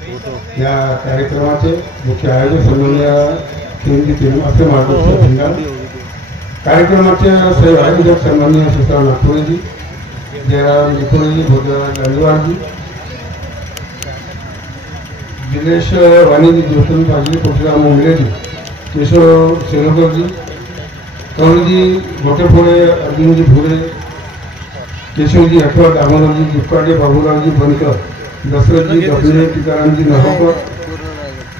या कार्यक्रमाचे मुख्य आयोजक सन्माननीय श्रीमती असे मार्गदर्शक भिंगार, कार्यक्रमाचे सहआयोजक सन्माननीय सुशांत नागपुरेजी, जयराम निकोळेजी, भोजराज गांधीवारजी, दिनेश वाणीजी, ज्योतिन पाजी, परशुराम मुंगलेजी, केशव शेलोकरजी, कवळजी गोटेफोडे, अर्जुनजी भोरे, केशवजी हटवट, दामोदरजी दुक्काडे, बाबूरावजी बनकर, दशरथजी गफले, टीकारामजी नहोकर,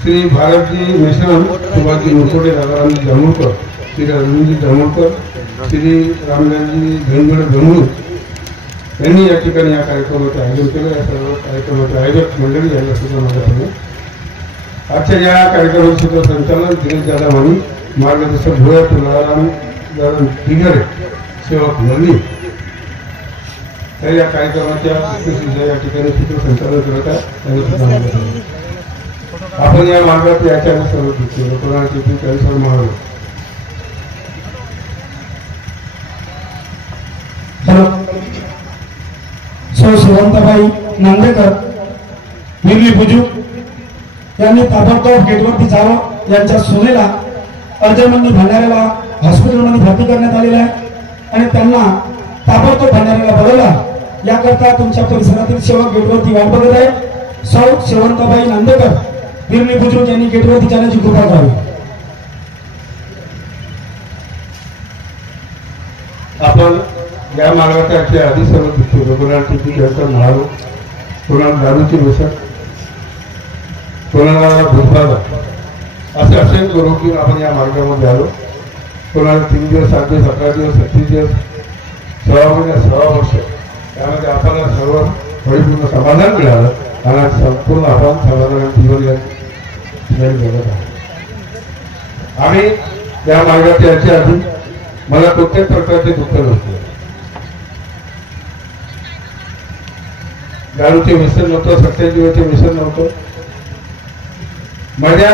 श्री भारतजी मेश्राम, सुभाषजी मुरकोटे, राजारामजी जांभूळकर, श्री अरविंदजी जांभूळकर, श्री रामलालजी भेंगडे गंगू यांनी या ठिकाणी या कार्यक्रमाचे आयोजन केलं. या सर्व कार्यक्रमाचे आयोजक मंडळी यांना सुद्धा माझ्याकडे आजच्या या कार्यक्रमाचे सूत्रसंचालन दिनेश दादा मानी, मार्गदर्शक भोया तुलाराम दिगरे, सेवक मल्ली या कार्यक्रमाच्या या ठिकाणी सूत्रसंचालन करत आहे. त्यांनी सुद्धा माझ्याकडे आपण या मार्गात याच्या सर्व सर्व महाराज सौ शिवंतबाई नांदेकर विरली बुजुर्ग यांनी ताबडतोब गेटवरती जावं. यांच्या सुनेला अर्जनमंदी भंडाऱ्याला हॉस्पिटलमध्ये भरती करण्यात आलेला आहे आणि त्यांना ताबडतोब भंडाऱ्याला बोलवला. याकरता तुमच्या परिसरातील सेवक गेटवरती वाट बघत आहे. सौ शिवंतबाई नांदेकर विरली बुजुर्ग यांनी गेटवरती जाण्याची कृपा करावी. आपण या मार्गाचे आधी सर्व दिसतो कोणाला टिकी महारो, कोणाला दारूची व्यसन, कोणाला भूतबाधा असे असेल रोग घेऊन आपण या मार्गामध्ये आलो. कोणाला 3 दिवस 7 दिवस 11 दिवस 36 दिवस 6 महिने 6 वर्ष त्यामध्ये आपल्याला सर्व परिपूर्ण समाधान मिळालं आणि संपूर्ण आपण समाधान जीवन जगत आहोत. आम्ही या मार्गात याच्या आधी मला कोणत्याच प्रकारचे दुःख नव्हते. दारूचे व्यसन नव्हतं, सत्याजीवाचे व्यसन नव्हतं. माझ्या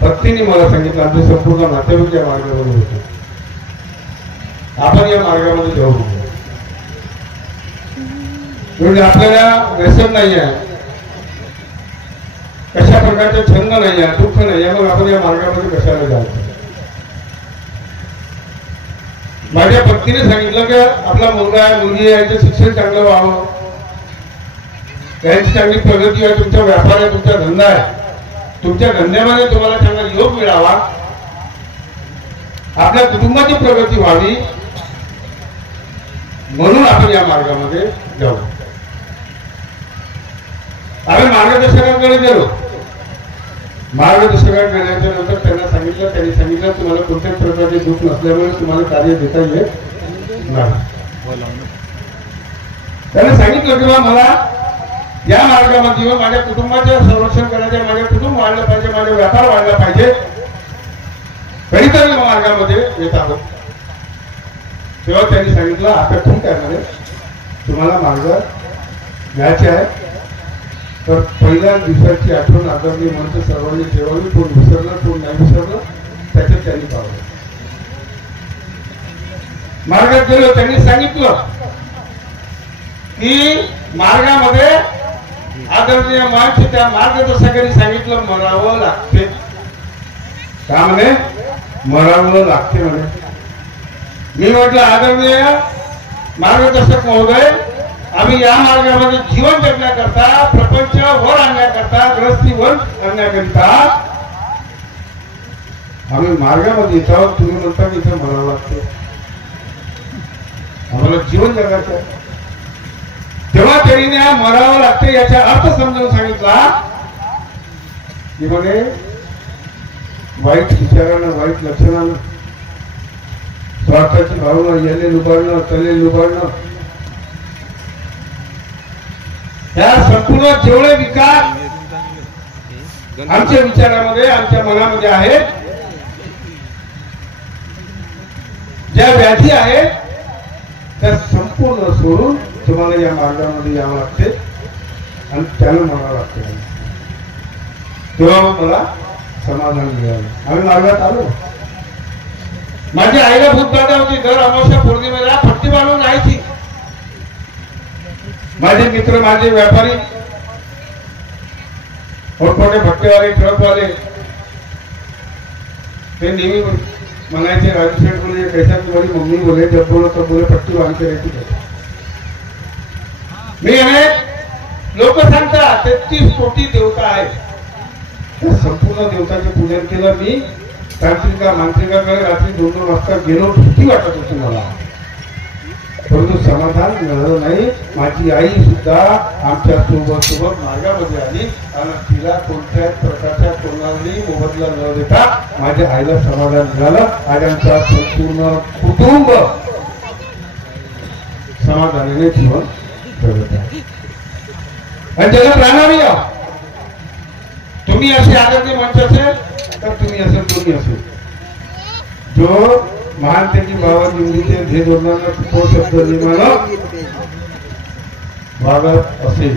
पत्नीने मला सांगितलं आमचे संपूर्ण नातेवाईक या मार्गामध्ये होते, आपण या मार्गामध्ये जाऊ नये. म्हणजे आपल्याला व्यसन नाही आहे, कशा प्रकारचे छंद नाही आहे, दुःख नाही आहे, मग आपण या मार्गामध्ये कशाला जायचं. माझ्या पत्नीने सांगितलं की आपला मुलगा आहे मुलगी आहे याचं शिक्षण चांगलं व्हावं, त्यांची चांगली प्रगती आहे, तुमचा व्यापार आहे, तुमचा धंदा आहे, तुमच्या धंद्यामध्ये तुम्हाला चांगला योग मिळावा, आपल्या कुटुंबाची प्रगती व्हावी म्हणून आपण या मार्गामध्ये जाऊ. आम्ही मार्गदर्शकांकडे गेलो. मार्गदर्शकांकडे गेल्याच्या नंतर त्यांनी सांगितलं तुम्हाला कोणत्याच प्रकारचे दुःख नसल्यामुळे तुम्हाला कार्य देता येत नाही. त्यांनी सांगितलं की मला या मार्गामध्ये माझ्या कुटुंबाचे संरक्षण करायचे, माझे कुटुंब वाढलं पाहिजे, माझा व्यापार वाढला पाहिजे, कधीतरी मार्गामध्ये येत आहोत. तेव्हा त्यांनी सांगितलं आता ठीक आहे म्हणे, तुम्हाला मार्ग घ्यायचे आहे तर पहिल्या दिवसाची आठवण आदरणीय म्हणतो सर्वांनी ठेवावी. कोण विसरलं कोण नाही विसरलं त्याच्यात त्यांनी पावलं. मार्गात गेलो. त्यांनी सांगितलं की मार्गामध्ये आदरणीय माणसे त्या मार्गदर्शकांनी सांगितलं मरावं लागते. का म्हणे मरावं लागते म्हणे. मी म्हटलं आदरणीय मार्गदर्शक महोदय, आम्ही या मार्गामध्ये जीवन जगण्याकरता, प्रपंच वर आणण्याकरता, ग्रस्ती वर आणण्याकरिता आम्ही मार्गामध्ये येत आहोत. तुम्ही म्हणता की इथे मरावं लागते, आम्हाला जीवन जगायचं. तेव्हा त्यांनी मरावं लागते याचा अर्थ समजावून सांगितला की म्हणे वाईट विचारानं, वाईट लक्षणानं, स्वार्थाची भावना, येले लुबाडणं, तले लुबाडणं, या संपूर्ण जेवढे विकार आमच्या विचारामध्ये, आमच्या मनामध्ये आहेत, ज्या व्याधी आहेत त्या संपूर्ण सोडून तुम्हाला या मार्गामध्ये यावं लागते आणि त्याला म्हणावं लागते. तेव्हा मला समाधान मिळालं. आम्ही मार्गात आलो. माझी आईला भूतबाधा होती. दर अमावस्या पौर्णिमेला पट्टी बांधून जायची. माझे मित्र, माझे व्यापारी मोठमोठे भट्टेवाले ट्रकवाले ते नेहमी म्हणायचे राजू शेठ बोले कैसा तुम्हारी मम्मी बोले जब बोलो तो बोले पट्टी बांध के रहती है. मी लोक सांगतात 33 कोटी देवता आहे. त्या संपूर्ण देवताचे पूजन केलं मी. मांत्रिकाकडे रात्री 2-2 वाजता गेलो. भीती वाटत होती मला, परंतु समाधान मिळालं नाही. माझी आई सुद्धा आमच्या सोबत मार्गामध्ये आली आणि तिला कोणत्याच प्रकारच्या कोणालाही मोबदला न देता माझ्या आईला समाधान मिळालं. आज आमचा संपूर्ण कुटुंब समाधानाने जीवन जगत आहे. आणि जगत राहणारही आहोत. तुम्ही असे आदरणीय मंच असेल तर तुम्ही असेल कोणी असेल जो महान त्याची बाबा जिंदगीचे ध्येय धोरणांना तो शब्द निर्माण वागत असेल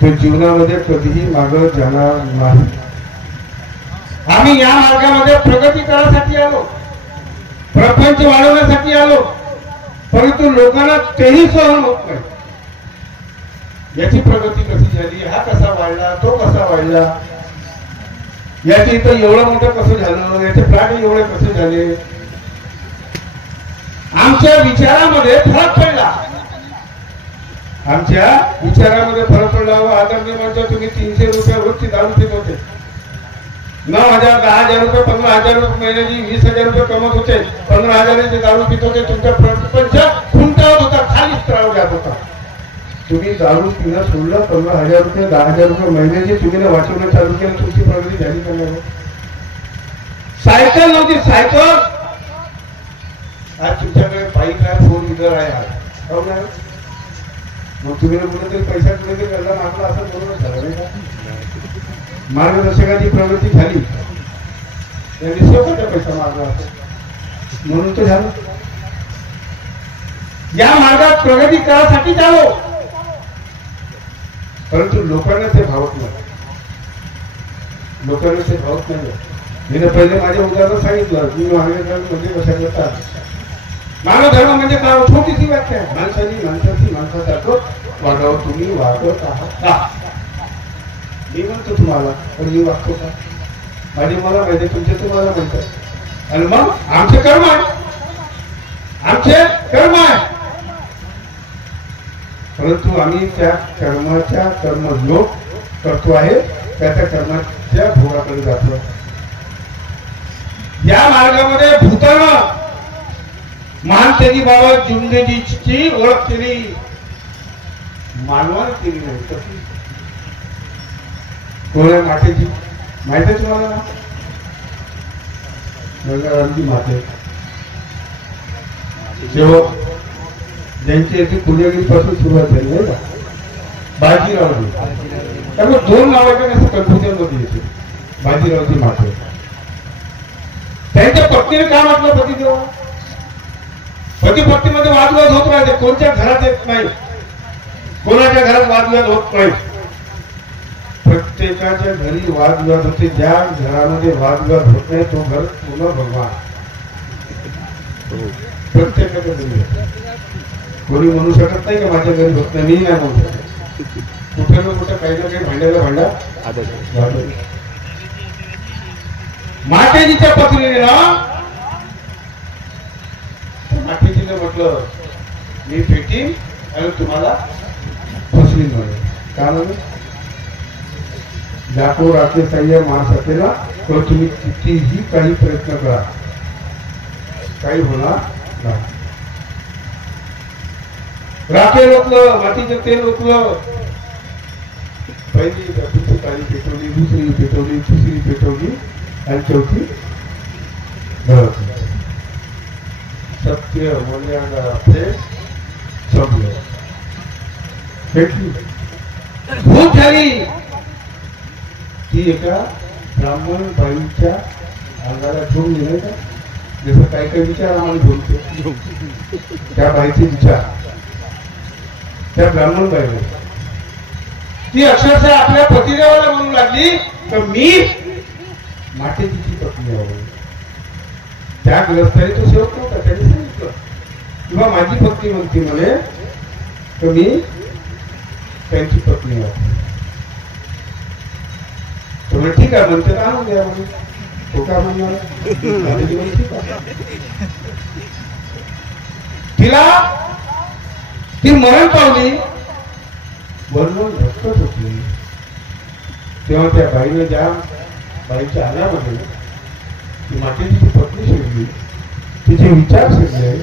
तो जीवनामध्ये कधीही मागत जाणार नाही. आम्ही या मार्गामध्ये प्रगती करण्यासाठी आलो, प्रपंच वाढवण्यासाठी आलो, परंतु लोकांना तेही सहन होत नाही. याची प्रगती कशी झाली, हा कसा वाढला, तो कसा वाढला, याचे इथं एवढं मोठं कसं झालं, याचे प्लॅट एवढे कसे झाले. आमच्या विचारामध्ये फरक पडला. आमच्या विचारामध्ये फरक पडला. व आदरणीय म्हणजे तुम्ही 300 रुपये रोजची दारू पित होते. 9,000 10,000 रुपये 15,000 रुपये महिन्याची 20,000 रुपये कमवत होते. 15,000ची दारू पित होते. तुमचा प्रपंच खुंटावत होता, खालीच त्राव जात होता. तुम्ही दारू पिणं सोडलं. 15,000 रुपये 10,000 रुपये महिन्याचे तुम्ही वाचवणं चालू केलं. तुमची प्रगती झाली का नाही? सायकल नव्हती, सायकल. आज तुमच्याकडे बाईक आहे, 4 व्हीलर आहे. मग तुम्ही कुठेतरी पैसा कुठेतरी करला आपला असं बरोबर झालं नाही का? मार्गदर्शकाची प्रगती झाली, त्यांनी स्वतःचा पैसा मागला असं म्हणून तो झालं. या मार्गात प्रगती करासाठी जावं, परंतु लोकांना ते भावत नाही. लोकांना ते भावत नाही. मी पहिले माझ्या उदाहरण सांगितलं की मानवधर्म म्हणजे कशा करतात. मानवधर्म म्हणजे काय? छोटीशी व्याख्या आहे. माणसाची माणसासारखं वागावं. तुम्ही वागत आहात का? मी म्हणतो तुम्हाला, पण मी वागतो का? माझे मला माहिती, तुमचे तुम्हाला माहित. आणि मग आमचे कर्म आहे, आमचे कर्म आहे, परंतु आम्ही त्या कर्माच्या कर्मयोग करतो आहे, त्याच्या कर्माच्या भोगाकडे जातो. या मार्गामध्ये भूतानं महान त्याची बाबा जिंदगीची ओळख केली, मानवाने केली नाही. कशी? कोणा मातेची माहिती आहे तुम्हाला? गंगारामजी माते जेव्हा ज्यांची याची पुण्यागिरी पासून सुरुवात झाली नाही का, बाजीरावजी. त्यामुळे 2 नावाच्या असं कन्फ्युजन मध्ये येते. बाजीरावजी माते. त्यांच्या पत्नीने काय म्हटलं? पतिदेव. पती पत्नीमध्ये वादविवाद होत राहते. कोणत्या घरात येत नाही, कोणाच्या घरात वादविवाद होत नाही. प्रत्येकाच्या घरी वादविवाद होते. ज्या घरामध्ये वादविवाद होत नाही तो घर पूर्ण भगवान. प्रत्येकाच्या घरी कोणी म्हणू शकत नाही की माझ्या घरी होत नाही. मी नाही म्हणू शकत. कुठे ना कुठे काही ना काही भांड्याला भांडा. मातेजीच्या पत्नीने ना, मातेजीने म्हटलं मी पेटीन आणि तुम्हाला फसवीन म्हणे. का म्हणे? लाखो राखे सह्य महासत्तेला, तर तुम्ही कितीही काही प्रयत्न करा काही होणार नाही. राखे लोकलं, मातीचं तेल लोकलं. पहिली काळी पेटवली, दुसरी पेटवली, तिसरी पेटवली आणि चौथी घरात. सत्य मर्यादा प्रेम संपलं. पेटली, भूत झाली. ती एका ब्राह्मण बाईच्या अंगाला ठेवून गेले का? जसं काही काही विचार आम्हाला बोलतो, त्या बाईचे विचार त्या ब्राह्मण बाईला. ती अक्षरशः आपल्या पतिदेवाला म्हणू लागली तर मी मातेजीची पत्नी आहे. त्या ग्रस्ताने तो सेवक नव्हता, त्याने सांगितलं किंवा माझी पत्नी म्हणते म्हणे तर मी त्यांची पत्नी आहे. म्हणजे ठीक आहे म्हणते आणून द्या म्हणजे तो काय म्हणणार ठीक आहे. तिला ती मरण पावली बनवून भटकत होती तेव्हा त्या बाईने ज्या बाईच्या आल्यामध्ये ती मातेची पत्नी शिरली तिचे विचार शिरले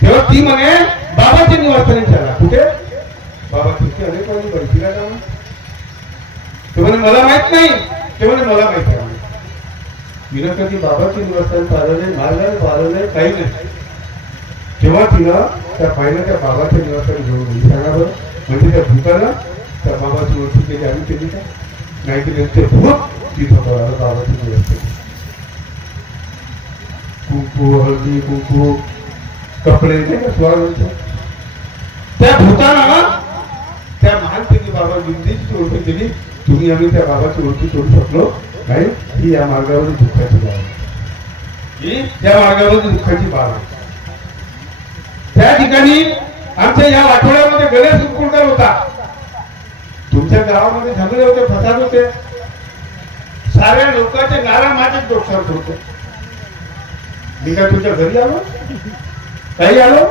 तेव्हा ती म्हणे बाबाच्या निवासस्थानी चला. कुठे बाबा तिथे अनेक वाणी बैठीला जाऊन ते म्हणे मला माहित नाही ते म्हणे मला माहित आहे. तिनं कधी बाबाचे निवासस्थान पाहिलं नाही मारलं पाहिलं नाही काही नाही. तेव्हा तिनं त्या बाईनं त्या बाबाच्या निवासस्थानी घेऊन गेली. सांगा बरं म्हणजे त्या भूतानं त्या बाबाची ओळखी केली आम्ही केली का नाही केली. ते भूत तिथं पळालं बाबाची निवासस्थानी. कुंकू हळदी कुंकू कपडे नाही का स्वागत त्या भूतानं त्या महानपैकी बाबा जिंदगीची ओळखी केली. तुम्ही आम्ही त्या बाबाची ओळखी सोडू शकलो नाही. ही या मार्गावर दुःखाची बाब ही या मार्गावर दुःखाची बाब. त्या ठिकाणी आमच्या या आठवड्यामध्ये गणेश उत्कुलकर होता. तुमच्या गावामध्ये झगडे होते फसाद होते. साऱ्या लोकांचे नारा माझे डोक्यावर होते. मी काय तुमच्या घरी आलो काही आलो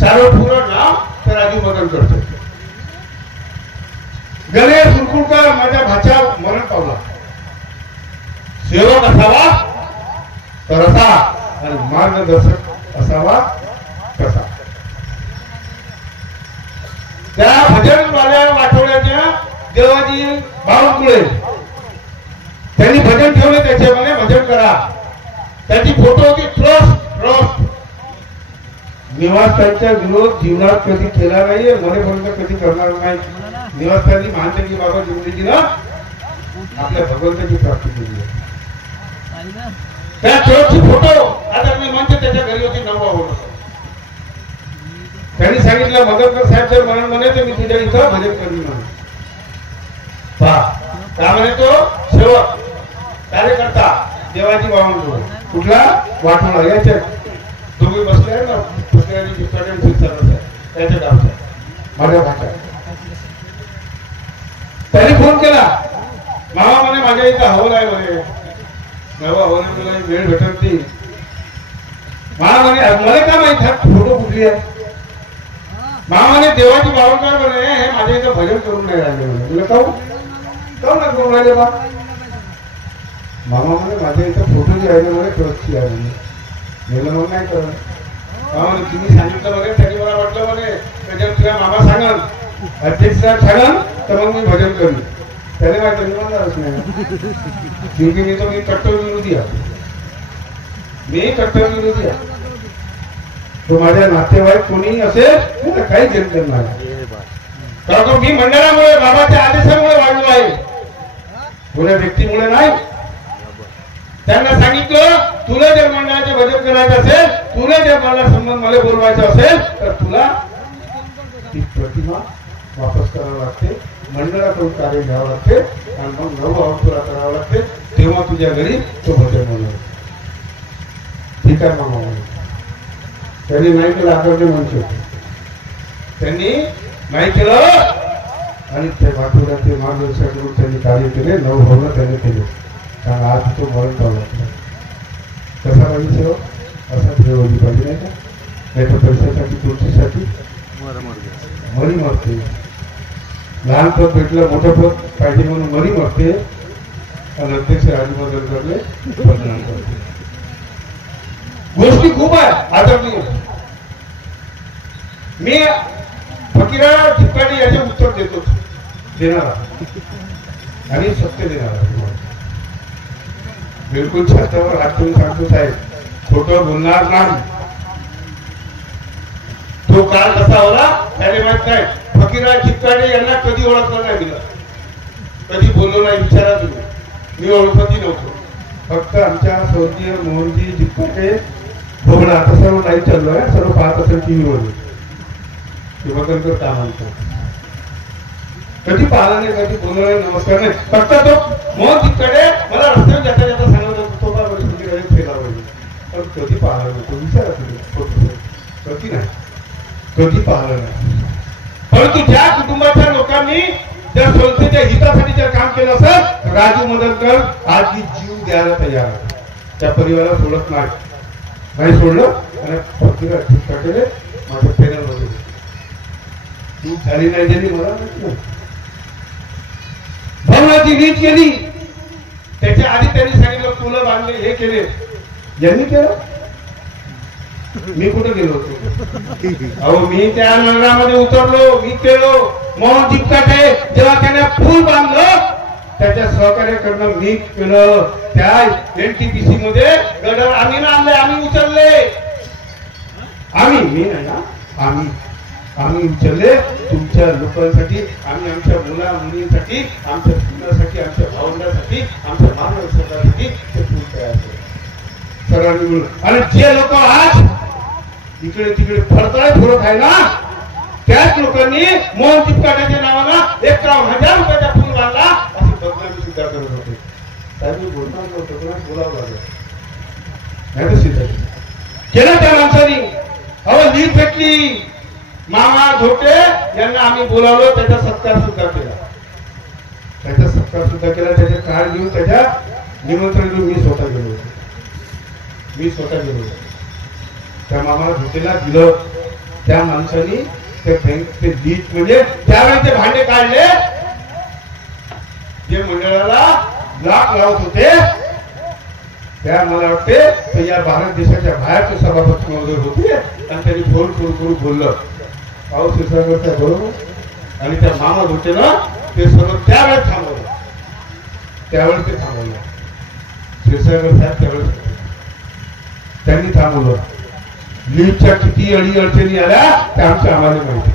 सारं पुरं नाव तर आधी मदत करतो. गणेश उत्कुलकर माझ्या भाच्या मरण पावला. सेवक असावा तर असा आणि मार्गदर्शक असावा कसा. त्या भजनवाल्या आठवड्याच्या देवाजी बाळमुळे त्यांनी भजन ठेवले. त्याच्यामध्ये भजन करा. त्याची फोटो होती ट्रस्ट निवासस्थानच्या विरोध जीवनात कधी केला नाहीये मरेपर्यंत कधी करणार नाही. निवासस्थानी महानपैकी बाबा जिंदगीनं आपल्या भगवंताची प्राप्ती केली आहे. त्या ट्रस्टची फोटो आता मी म्हणते त्याच्या घरी होती 9 वर्ष. त्यांनी सांगितलं मदतकर साहेब जर म्हणून म्हणे तर मी तुझ्या इथं भजन करीन म्हणून. पहा का म्हणे तो सेवक कार्यकर्ता देवाजी बाबांजवळ कुठला वाटोळा याच्यात दोघे बसले आहे ना त्याच्या गावच्या माझ्या भाषा. त्याने फोन केला मामा म्हणे माझ्या इथं हवल आहे म्हणे नवा हवल तुला वेळ भेटत नाही. मामा म्हणे मला का माहित फोटो कुठली आहे. मामा म्हणे देवाची बावनकर म्हणे हे माझ्या इथं भजन करून नाही राहिले म्हणे. तुला काहून नाही करून राहिले बा. मामा म्हणे माझ्या इथं फोटो जे आहे ना म्हणे ट्रस्टची आहे म्हणे. गेलं मग नाही करत. मामा तुम्ही सांगितलं बघा त्यांनी मला वाटलं म्हणे त्याच्यात तुला मामा सांगाल अध्यक्ष साहेब सांगाल तर मग मी भजन करेन. त्याने काय कधी म्हणणारच नाही. क्योंकि मी तो मी कट्टर विरोधी आहे. मी कट्टर विरोधी आहे. तो माझ्या नातेवाईक कोणी असेल तर काही घेतलं नाही. कारण मी मंडळामुळे बाबाच्या आदेशामुळे वाढलो आहे कोण्या व्यक्तीमुळे नाही. त्यांना सांगितलं तुला जर मंडळाचे भजन करायचं असेल तुला जर मला संबंध मला बोलवायचं असेल तर तुला ती प्रतिमा वापस करावं लागते. मंडळाकडून कार्य घ्यावं लागते आणि मग नव अवतुला करावं लागते. तेव्हा तुझ्या घरी तो भजन म्हणून ठीक आहे मामा म्हणून. त्यांनी नाही केलं आकडे म्हणतो. त्यांनी नाही केलं आणि त्या वाटोळ्याचे मार्गदर्शक म्हणून त्यांनी कार्य केले. नव भवन त्यांनी केले. कारण आज तो मरण पावला कसा पाहिजे सेवा असा ठेवली पाहिजे नाही का. नाही तर पैशासाठी तुळशीसाठी मरी मरते. लहान पद भेटलं मोठं पद पाहिजे म्हणून मरी मरते आणि अध्यक्ष राजबदल करले बदनाम करते. गोष्टी खूप आहे आदरणीय. मी फकीरा ठिकाणी याचे उत्तर देतो देणारा आणि सत्य देणारा. बिलकुल छात्यावर हात ठेवून सांगतो साहेब खोटं बोलणार नाही. तो काळ कसा होता त्याने माहित नाही. फकीरा ठिकाणी यांना कधी ओळखलं नाही दिलं कधी बोललो नाही. विचारा तुम्ही मी ओळखतही नव्हतो. फक्त आमच्या स्वर्गीय मोहनजी जितके भोगला आता सर्व लाईव्ह चालू आहे. सर्व पाहत असेल टीव्हीवर ते बदल का म्हणतो. कधी पाहिला नाही कधी बोललो नाही नमस्कार नाही. फक्त तो मोहन तिकडे मला रस्त्यावर जाता जाता सांगत होतो तो बा फेला पाहिजे पण कधी पाहिला नव्हतो. विचारा तुम्ही कधी नाही कधी पाहिलं नाही. परंतु ज्या कुटुंबाच्या लोकांनी त्या संस्थेच्या हितासाठी जर काम केलं असेल तर राजू मदनकर आज जीव द्यायला तयार आहे. त्या परिवाराला सोडत नाही सोडलं आणि पत्रिका ठिकठा केले माझ्या पॅनल मध्ये चूक झाली नाही त्यांनी मला भवनाची वीज केली. त्याच्या आधी त्यांनी सांगितलं पुलं बांधले हे केले यांनी केलं. मी कुठे गेलो होतो अहो मी त्या नगरामध्ये उतरलो मी केलो. मोहन जिपकाटे जेव्हा त्याने पूल बांधलं त्याच्या सहकार्याकडनं मी केलं. त्या एनटीपीसी मध्ये गडर आम्ही ना आणले आम्ही उचलले. मी नाही ना आम्ही उचलले तुमच्या लोकांसाठी. आम्ही आमच्या मुला मुलींसाठी आमच्या मुलासाठी आमच्या भावंडासाठी आमच्या मानवसाठी ते पूल तयार केले सर्वांनी मिळून. आणि जे लोक आज इकडे तिकडे फडतळे फुरत आहे ना त्याच लोकांनी मोहन जिपकाट्याच्या नावानं 51,000 रुपयाचा पूल बांधला अशी बदनामी सुद्धा करत होते. साहेब बोलणार नव्हतं बोलावं लागलं नाही तर सिद्ध केलं त्या माणसानी. अहो लीड भेटली. मामा झोटे यांना आम्ही बोलावलं त्याचा सत्कार सुद्धा केला. त्याचे कार्ड घेऊन त्याच्या निमंत्रण घेऊन मी स्वतः गेलो होतो. त्या मामाला झोटेला दिलं. त्या माणसाने ते लीड म्हणजे त्यावेळी ते भांडे काढले जे मंडळाला ब्लॉक लावत होते. त्या मला वाटते या भारत देशाच्या बाहेरचे सभापती महोदय होते आणि त्यांनी फोन करून बोललं पाऊस विसर्गाचा बरोबर. आणि त्या मामा होते ना ते सर्व त्यावेळेस थांबवलं. क्षीरसागर साहेब त्यावेळेस त्यांनी थांबवलं. लीडच्या किती अडी अडचणी आल्या त्या आमच्या आम्हाला माहिती.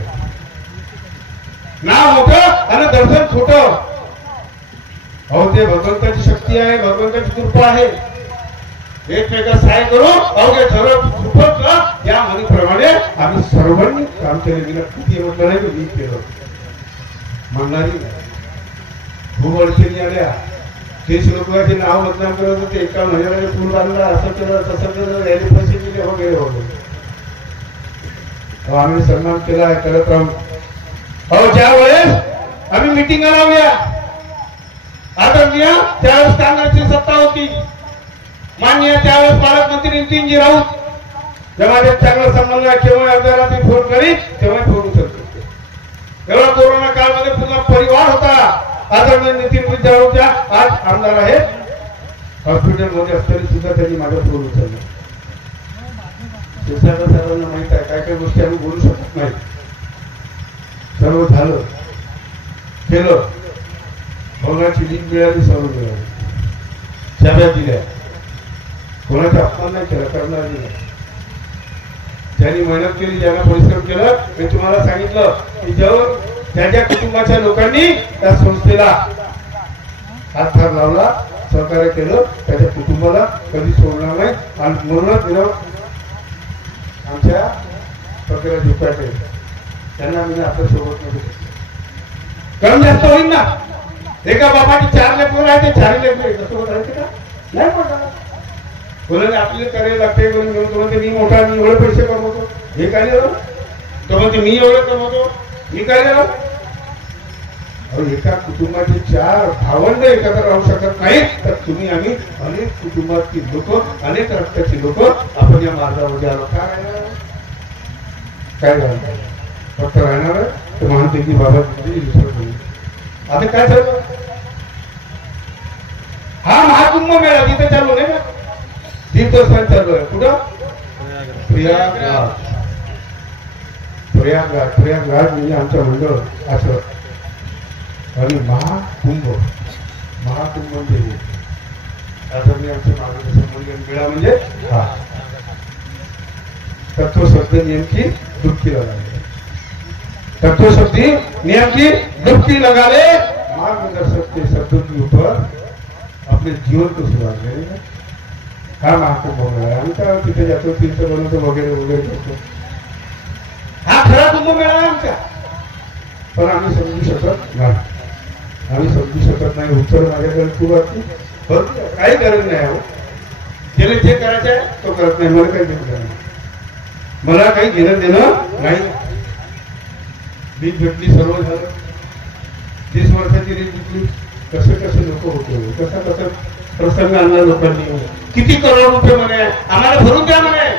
नाव मोठं आणि दर्शन छोटं. अहो ते भगवंताची शक्ती आहे भगवंताची कृपा आहे. एकमेका सहाय्य करून अवघे ठरव कृपच या म्हणीप्रमाणे आम्ही सर्वांनी काम केले गेलं. किती म्हटलं नाही मी केलं म्हणणारी खूप अडचणी आल्या. ते लोकांचे नाव बदनाम करत होते. एका महिन्याने पूल बांधला असं केलं तसं केलं याने पैसे दिले वगैरे. आम्ही सन्मान केला करत राहून. अहो ज्या वेळेस आम्ही मिटिंग लावल्या आदरणीय त्यावेळेस काँग्रेसची सत्ता होती. माननीय त्यावेळेस पालकमंत्री नितीनजी राऊत जेव्हा चांगला संबंध केव्हा आमदारांनी फोन करी तेव्हा फोन उचलतो. तेव्हा कोरोना काळमध्ये पुन्हा परिवार होता. आदरणीय नितीन राऊतच्या आज आमदार आहेत हॉस्पिटलमध्ये असताना सुद्धा त्यांनी माझा फोन उचलला. सर्वांना माहित आहे काय काय गोष्टी आम्ही बोलू शकत नाही. सर्व झालं केलं. भवनाची लीड मिळाली सर्व मिळाली. चाब्या दिल्या. कोणाचा अपमान नाही केला करणार नाही. ज्यांनी मेहनत केली ज्यांना परिश्रम केलं मी तुम्हाला सांगितलं की जेव्हा त्याच्या कुटुंबाच्या लोकांनी त्या संस्थेला हातभार लावला सहकार्य केलं त्याच्या कुटुंबाला कधी सोडणार नाही. आणि म्हणूनच आमच्या पत्र झुकाटे त्यांना मी आपल्या सोबत मध्ये कमी जास्त होईल ना. एका बाबाची 4 लेकरं आहे ते 4 लेकरं सोबत राहायचे का नाही. म्हटलं कोणाने आपले करायला लागते म्हणते मी मोठा मी एवढे पैसे कमवतो हे काय झालं. तो म्हणते मी एवढं कमवतो मी काय झालं. एका कुटुंबाचे 4 भावंड एकत्र राहू शकत नाही तर तुम्ही आम्ही अनेक कुटुंबातील लोक अनेक रक्ताची लोक आपण या मार्गामध्ये आलो. काय राहणार फक्त राहणार तर महानतेची बाबा आता काय झालं. हा महाकुंभ मेळा तिथे चालू नाही ना. तीर्थस्थान चालू आहे कुठं प्रयागराज म्हणजे आमचं मंडळ असं. आणि महाकुंभ म्हणजे आता मी आमच्या मार्गदर्शन मेळा म्हणजे हा तत्वशब्द नियम की डुबकी लगाले. तत्वशब्दी नियम की डुबकी लगाले. मार्गदर्शक के शब्दों के ऊपर अपने जीवन को सुधारने हा महाकुंभ मेळा. आम्ही काय तिथे जातो तीर्थ बनवतो वगैरे वगैरे करतो. हा खरा कुंभ मेळा आहे आमचा. पण आम्ही समजू शकत नाही. उत्तर माझ्याकडे खूप काही गरज नाही. हो ज्याला जे करायचं आहे तो करत नाही. मला काही घेणं नाही. मला काही घेणं देणं नाही. वीज भेटली सर्व झालं. 30 वर्षाची रीत घेतली, कसे कसे लोक होते, कसा कसा प्रसंग आणला लोकांनी, किती करोड रुपये म्हणे आम्हाला भरून द्या म्हणे.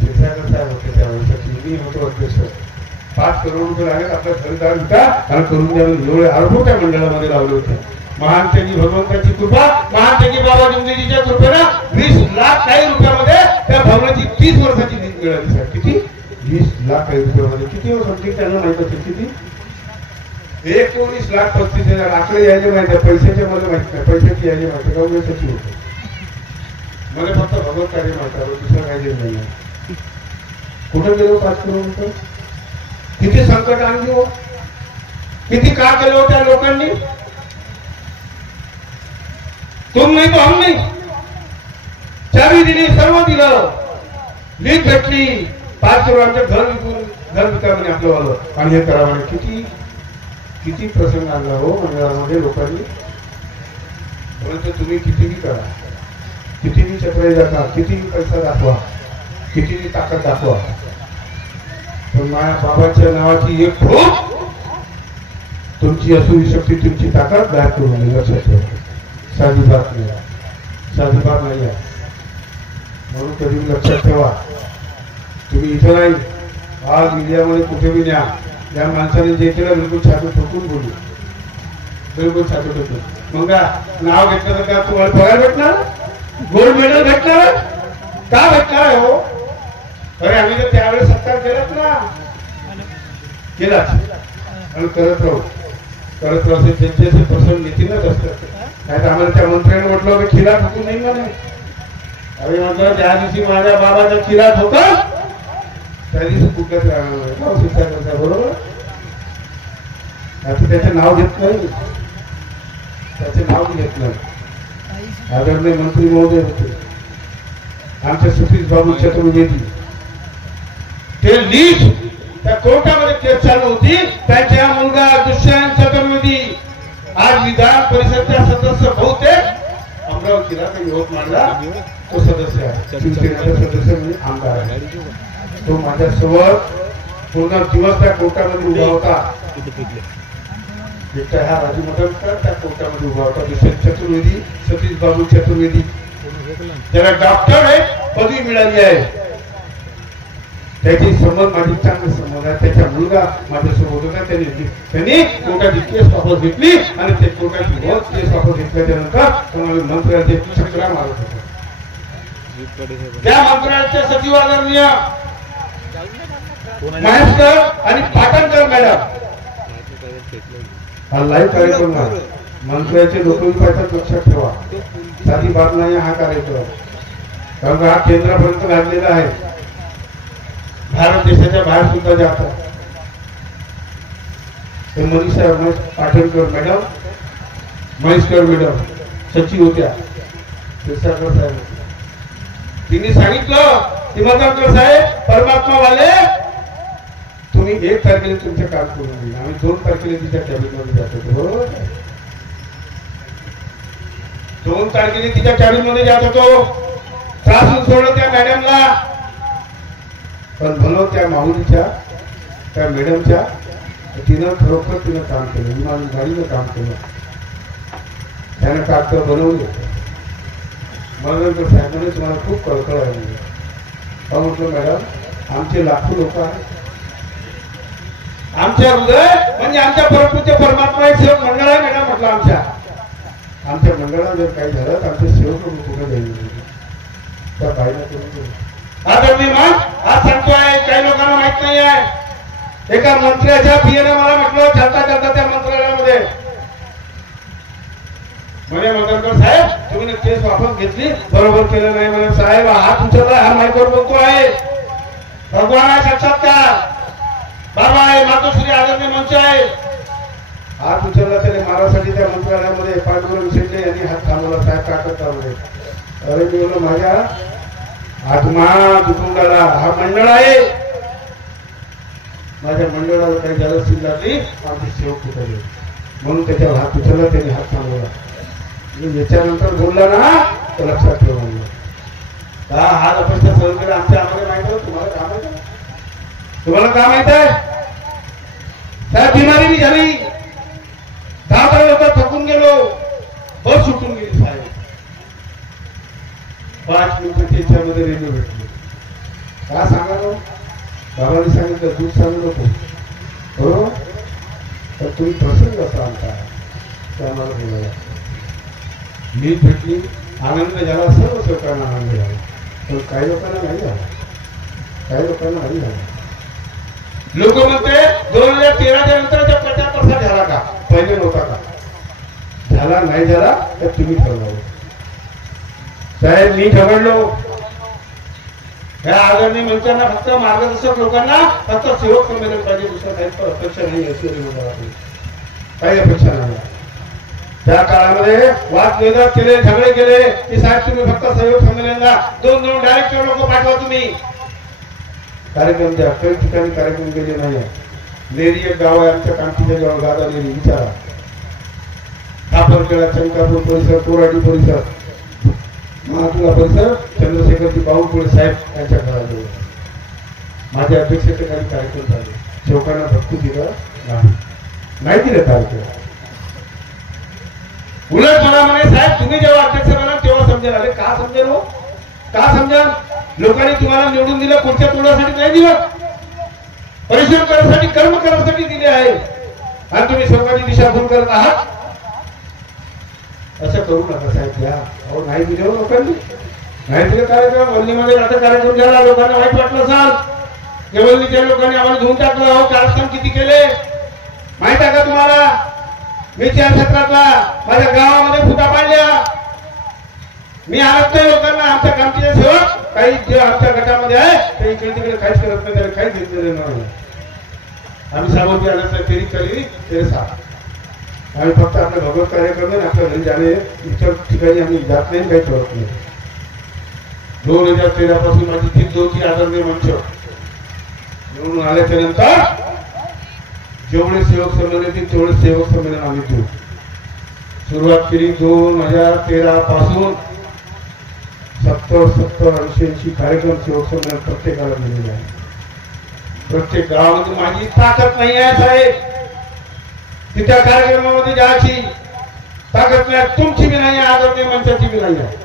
साहेब होते त्यावेळेसाठी मी होतो अध्यक्ष. 5 करोड रुपये लागेल आपल्या खरेदीदार विका आणि करून द्यावे एवढे आरोप त्या मंडळामध्ये लावले होते. महान त्यांनी भगवंताची कृपा, महान त्यांनी बाबा लिंगदेवीच्या कृपेनं 20 लाख काही रुपयामध्ये त्या भवनाची 30 वर्षाची नीट मिळाली. साहेब किती? 20 लाख काही रुपयामध्ये. किती समथिंग त्यांना माहित असेल किती? 19,35,000 आकडे यायचे माहिती आहे, पैशाचे मला माहित नाही. पैशाची यायचे माहिती का उमेशाची होते. मला फक्त भगवत कार्य माहिती आहे, दुसरं काही नाही. कुठं गेलो 5 करोड रुपये? किती संकट आणली हो, किती का केलं हो त्या लोकांनी. तुम नाही तो हम नाही. चावी दिली, सर्व दिलं, लीड भेटली. 5 करोड आमच्या घर विकून घर विका म्हणे आपलं वालं आणि हे करा म्हणे. किती किती प्रसंग आणला हो मंडळामध्ये लोकांनी. म्हणून तुम्ही कितीही करा, कितीही चक्राई दाखवा, कितीही पैसा दाखवा, कितीही ताकद दाखवा, पण माझ्या बाबाच्या नावाची एक ठोक तुमची असू शक्ती, तुमची ताकद बाहेर करून लक्षात ठेवा. साधी बात नाही, साधी बात नाही आहे. म्हणून कधी लक्षात ठेवा, तुम्ही इथं नाही, आज मीडियामध्ये कुठे बी न्या, या माणसाने जे केलं बिलकुल छाती ठोकून बोलू, बिलकुल छाती ठोकून. मग नाव घेतलं तर का तुम्हाला पगार भेटणार, गोल्ड मेडल भेटणार, का भेटणार आहे हो? अरे आम्ही तर त्यावेळेस सत्कार केलाच ना, केलाच आणि करत राहू, करत राहू. त्यांचे प्रसंग येतीलच असतात. नाही तर आम्हाला त्या मंत्र्याने म्हटलं होतं खिला ठोकून नाही म्हणे. अरे म्हटलं त्या दिवशी माझ्या बाबाचा खिला ठोका, त्या दिवशी कुठल्याच राहणार बरोबर. आता त्याचं नाव घेत नाही, त्याचे नाव घेत नाही. आदरणीय मंत्री महोदय होते आमचे सतीश बाबू चतुर्वेदी, ते लीज त्या कोर्टामध्ये केस चालू होती. त्यांच्या मुलगा दुष्यंत चतुर्वेदी आज विधान परिषदच्या सदस्य बहुतेक अमरावतीला काही होत मांडला तो सदस्य आहे, शिवसेनेचा सदस्य म्हणजे आमदार आहे. तो माझ्यासोबत पूर्ण दिवस त्या कोर्टामध्ये उभा होता. एकटा ह्या राजू मटणकर त्या कोर्टामध्ये उभा होता. दुष्यंत चतुर्वेदी, सतीश बाबू चतुर्वेदी, ज्याला डॉक्टर आहे पदवी मिळाली आहे, त्याची संबंध माझी चांगले संबंध आहे. त्याचा मुलगा माझ्यासोबत होता. त्यांनी कोर्टाची केस वापस घेतली आणि ते कोर्टाची केस वापस घेतल्याच्या नंतर मंत्र्याचे चक्रा मारत होते. त्या मंत्र्याचे सचिव आदरणीय महेशकर आणि पाटणकर मॅडम हा लाईव्ह कार्यक्रम आहे. मंत्र्याचे लोकही पाहिजे, लक्षात ठेवा. साधी बात नाही हा कार्यक्रम, कारण हा केंद्रापर्यंत गाजलेला आहे, भारत देशाच्या बाहेर सुद्धा जातात. ते मनीषा पाटणकर मॅडम, महेशकर मॅडम सचिव होत्या. क्षीरसागर साहेब तिने सांगितलं की मधुकर साहेब परमात्मावाले तुम्ही 1 तारखेला तुमचं काम करून देईल. आम्ही 2 तारखेला तिच्या कॅबिनमध्ये जात होतो, बरोबर. 2 तारखेला तिच्या कॅबिनमध्ये जात होतो. त्रासून सोडलं त्या मॅडमला, पण म्हणून त्या माऊलीच्या त्या मॅडमच्या तिनं खरोखर तिनं काम केलं, इमानदारीनं काम केलं. त्यानं कागद बनवले. मधुकर साहेबांनी तुम्हाला खूप कळकळ आहे. म्हटलं मॅडम आमचे लाखो लोक आहेत, आमच्या हृदय म्हणजे आमच्या परमपूज्य परमात्मा सेवक मंडळ आहे मॅडम. म्हटलं आमच्या मंडळात जर काही झालं तर आमचे सेवक कुठे जाईल त्या बाईला करून. आता मी मग आज सांगतोय, काही लोकांना माहित नाही आहे. एका मंत्र्याच्या पियेने मला म्हटलं चालता चालता त्या मंत्रालयामध्ये, म्हणे मधुकर साहेब तुम्ही केस वापस घेतली, बरोबर केलं नाही. म्हणे साहेब हात उचलला, हा माईकवर बोलतो आहे, भगवान आहे साक्षात्कार, बाबा आहे, मातोश्री आदरणीय मंच आहे. हात उचलला त्याने मारासाठी त्या मंत्रालयामध्ये पांडुरंग शेट्टे यांनी हात थांबवला. साहेब का करता म्हणे. अरे मी बोललो माझ्या आत्मा दुखून हा मंडळ आहे, माझ्या मंडळाला काही झालं असेल लागली आमची सेवक कुठे गेली, म्हणून त्याच्यावर हात उचलला, त्यांनी हात थांबवला. याच्यानंतर बोलला ना तर लक्षात ठेवा. हा अपस्था सहन केला आमच्या आम्हाला माहित आहे. तुम्हाला काय माहित आहे? तुम्हाला काय माहित आहे? साहेब बिमारी बी झाली, त्याच्यामध्ये रेल्वे भेटली. काय सांगालो, बाबांनी सांगितलं दूध सांगू नको, बरोबर, तर तुम्ही प्रसंग सांगता ते आम्हाला बोलायला. मीच भेटली, आनंद झाला, सर्व लोकांना आनंद झाला, पण काही लोकांना नाही झाला, काही लोकांना नाही झाला. लोक म्हणते 2013च्या नंतरचा प्रचार प्रसार झाला का, पहिले नव्हता का, झाला नाही झाला तर तुम्ही ठरवावं. साहेब मी ठरवलो, या आदरणीय मंत्र्यांना फक्त मार्गदर्शक लोकांना फक्त सेवक संमेलन पाहिजे, दुसरं काही अपेक्षा नाही असेल, काही अपेक्षा नाही. त्या काळामध्ये वादविवाद केले, झगडे केले की साहेब तुम्ही फक्त सेवक संमेलनला 2 डायरेक्टर लोक पाठवा, तुम्ही कार्यक्रम द्या. काही ठिकाणी कार्यक्रम केले नाही. लेरी एक गाव आहे आमच्या कामठीच्या गाव, गादा लेरी, विचारा. कापरखेडा, चंकापूर परिसर, कोराडी परिसर, महातुला परिसर, चंद्रशेखरजी बावनकुळे साहेब यांच्या घराजवळ माझ्या अध्यक्षतेखाली कार्यक्रम झाले. सेवकांना भक्ती दिलं नाही दिलं कार्यक्रम. उलट मला म्हणे साहेब तुम्ही जेव्हा अध्यक्ष बना तेव्हा समजेल. अरे का समजेल हो, का समजा, लोकांनी तुम्हाला निवडून दिलं पुढच्या तोडासाठी नाही दिलं, परिश्रम करण्यासाठी, कर्म करण्यासाठी दिले आहे, आणि तुम्ही सर्वांची दिशाभूल करत आहात. असं करू नका साहेब. द्या अहो, नाही दिले हो लोकांनी, नाही दिले कार्यक्रम. वल्लीमध्ये आता कार्यक्रम झाला, लोकांना वाईट वाटलं असाल, वल्लीच्या लोकांनी आम्हाला धुवून टाकलं. अहो कार्यक्रम किती केले माहित आहे का तुम्हाला? मी 4 क्षेत्रातला माझ्या गावामध्ये फुटा पाडल्या. मी आणत नाही लोकांना, आमच्या कामकीचे सेवक काही जे आमच्या गटामध्ये आहे ते इकडे तिकडे काहीच करत नाही, त्याला काहीच घेतलेलं नाही. आम्ही सामग्री आणत नाही, तेरी करी ते साथ. आम्ही फक्त आपलं भगवत कार्य करणे, आपल्या घरी जाणे, इतर ठिकाणी आम्ही जात नाही, काही करत नाही. 2013 पासून माझी 3 जोची आदरणीय मंच निवडून आल्याच्या नंतर जेवढे सेवक संमेलन येतील तेवढे सेवक संमेलन आम्ही देऊ. सुरुवात केली 2013 पासून 70-80 कार्यक्रम सेवक संमेलन प्रत्येकाला दिलेले आहे. प्रत्येक गावामध्ये माझी ताकद नाही आहे साहेब, तिच्या कार्यक्रमामध्ये जायची ताकद नाही, तुमची बी नाही आहे, आदरणीय मंचाची बी नाही आहे.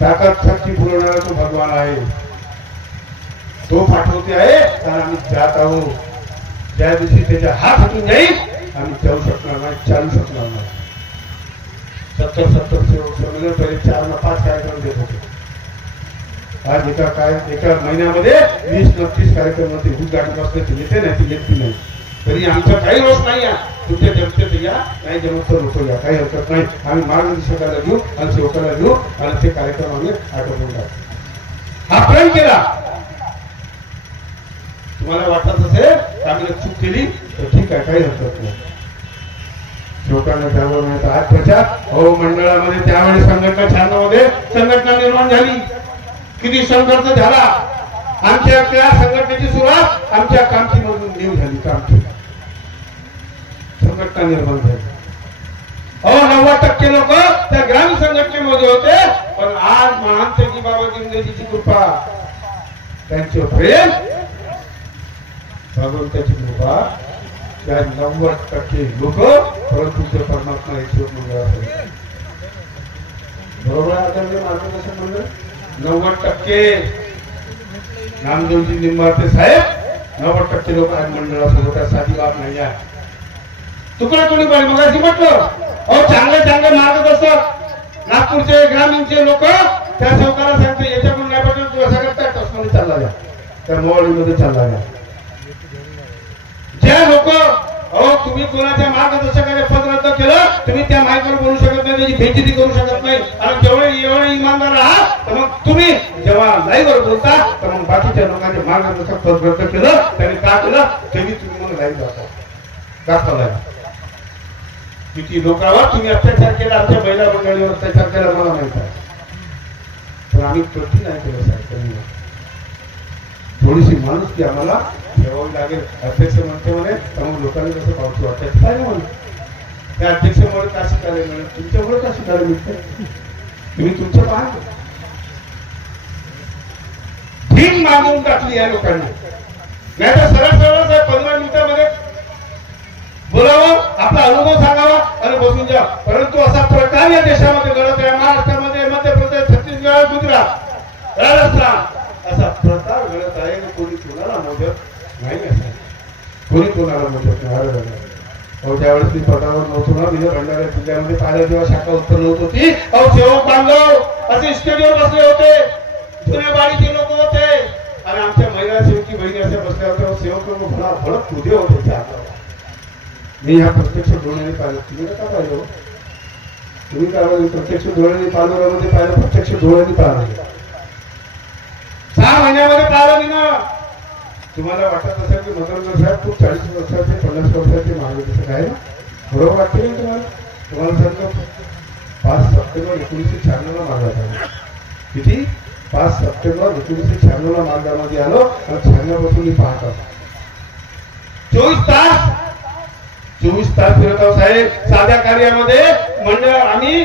ताकद शक्ती पुरवणारा तो भगवान आहे, तो पाठवते आहे, कारण आम्ही जात आहोत. ज्या दिवशी त्याच्या हात हातून जाईल आम्ही जाऊ शकणार नाही, चालू शकणार नाही. 70 सेवक संमेलन पहिले 4-5 कार्यक्रम देत होते. आज एका महिन्यामध्ये 20-30 कार्यक्रम होते. उद्घाटन असले ते येते नाही, ती येत नाही. तरी आमचा काही रोष नाही आहे, तुमच्या जमते या, नाही जमत तर लोक या, काही हरकत नाही. आम्ही मार्गदर्शकाला घेऊ आणि सेवकाला घेऊ आणि ते कार्यक्रम आम्ही आटोपून टाकू. हा प्रेम केला. तुम्हाला वाटत असेल आम्ही चूक केली तर ठीक आहे, काही हरकत नाही. लोकांना त्यावर नाही तर आज प्रचार हो मंडळामध्ये त्यावेळेस संघटना 96 मध्ये संघटना निर्माण झाली. किती संघर्ष झाला. आमच्या त्या संघटनेची सुरुवात आमच्या कामठीमधून नीव झाली. कामठी संघटना निर्माण झाली. अहो 90% लोक त्या ग्रामीण संघटनेमध्ये होते, पण आज महांतकी बाबा जिंदगीची कृपा, त्यांचे प्रेम, भगवंताची कृपा, त्या 90% लोक परंतु ते परमात्मा ईश्वर मंडळात बरोबर आहे. मार्गदर्शन मंडळ 90% नामदेवजी निंबाळते साहेब 90% लोक आज मंडळासोबत आहे. साधी बाब नाही आहे. तुकडा कोणी पाहिजे मगाशी म्हटलं. अहो चांगले मार्गदर्शक नागपूरचे ग्रामीणचे लोक त्या सेवकाला सांगते याच्याकडून नाही पाठवून तू असा करता टसमध्ये चालला जा, त्या मोवाडीमध्ये चालला जा. ज्या लोक अहो तुम्ही कोणाच्या मार्गदर्शकाने पद रद्द केलं, तुम्ही त्या माईकवर बोलू शकत नाही, त्याची बेइज्जती करू शकत नाही. आणि जेवढे इमानदार आहात तर मग तुम्ही जेव्हा लाईव्हवर बोलता तर मग बाकीच्या लोकांचे मार्गदर्शक पद रद्द केलं, त्यांनी का केलं तरी तुम्ही मग लाईव्ह जाता. दाखवला किती लोकांवर तुम्ही अत्याचार केला, आमच्या महिला मंडळीवर अत्याचार केला मला माहित आहे, पण आम्ही कधी नाही केलं साहेब. थोडीशी माणूस की आम्हाला ठेवावी लागेल. अध्यक्ष म्हणते म्हणे तर मग लोकांनी कसं पावतो वाटायचं काय म्हणून त्या अध्यक्षामुळे का शिकायला मिळेल, तुमच्यामुळे का शिकायला मिळते, तुम्ही तुमचं पाहा. भीम मागवून टाकली या लोकांनी. नाही तर सरळ 15 मिनिटांमध्ये बोलावं, आपला अनुभव सांगावा आणि बसून जा. परंतु असा प्रकार या देशामध्ये घडत आहे. महाराष्ट्रामध्ये, मध्य प्रदेश, छत्तीसगड, गुजरात अहो त्यावेळेस मी पदावर नव्हतो ना, मी भंडारा जिल्ह्यामध्ये पाहिलं जेव्हा शाखा उत्पन्न होत होती, अहो सेवक बांधव असे स्टेजवर बसले होते, जुन्या बाळीचे लोक होते आणि आमच्या महिला सेवकी बहिणी असे बसल्या होत्या. सेवक लोक भला भडक उदे होते त्या हातावर. मी ह्या प्रत्यक्ष डोळ्याने पाहिलं. तुम्ही नका पाहिलं, तुम्ही काय पाहिलं? प्रत्यक्ष डोळ्याने पालोरामध्ये पाहिलं, प्रत्यक्ष डोळ्याने पाहिलं. 6 महिन्यामध्ये पाहिलं मी ना. तुम्हाला वाटत असेल की मदनकर साहेब खूप 40 वर्षाचे 50 वर्षाचे मार्गदर्शक आहे ना, बरोबर वाटते ना तुम्हाला? तुम्हाला सांगतो 5 सप्टेंबर 1996 मार्गात आलो. किती? 5 सप्टेंबर 1996 मार्गामध्ये आलो आणि 96 मी पाहतो 24 तास फिरत आहोत साहेब. साध्या कार्यामध्ये मंडळ आम्ही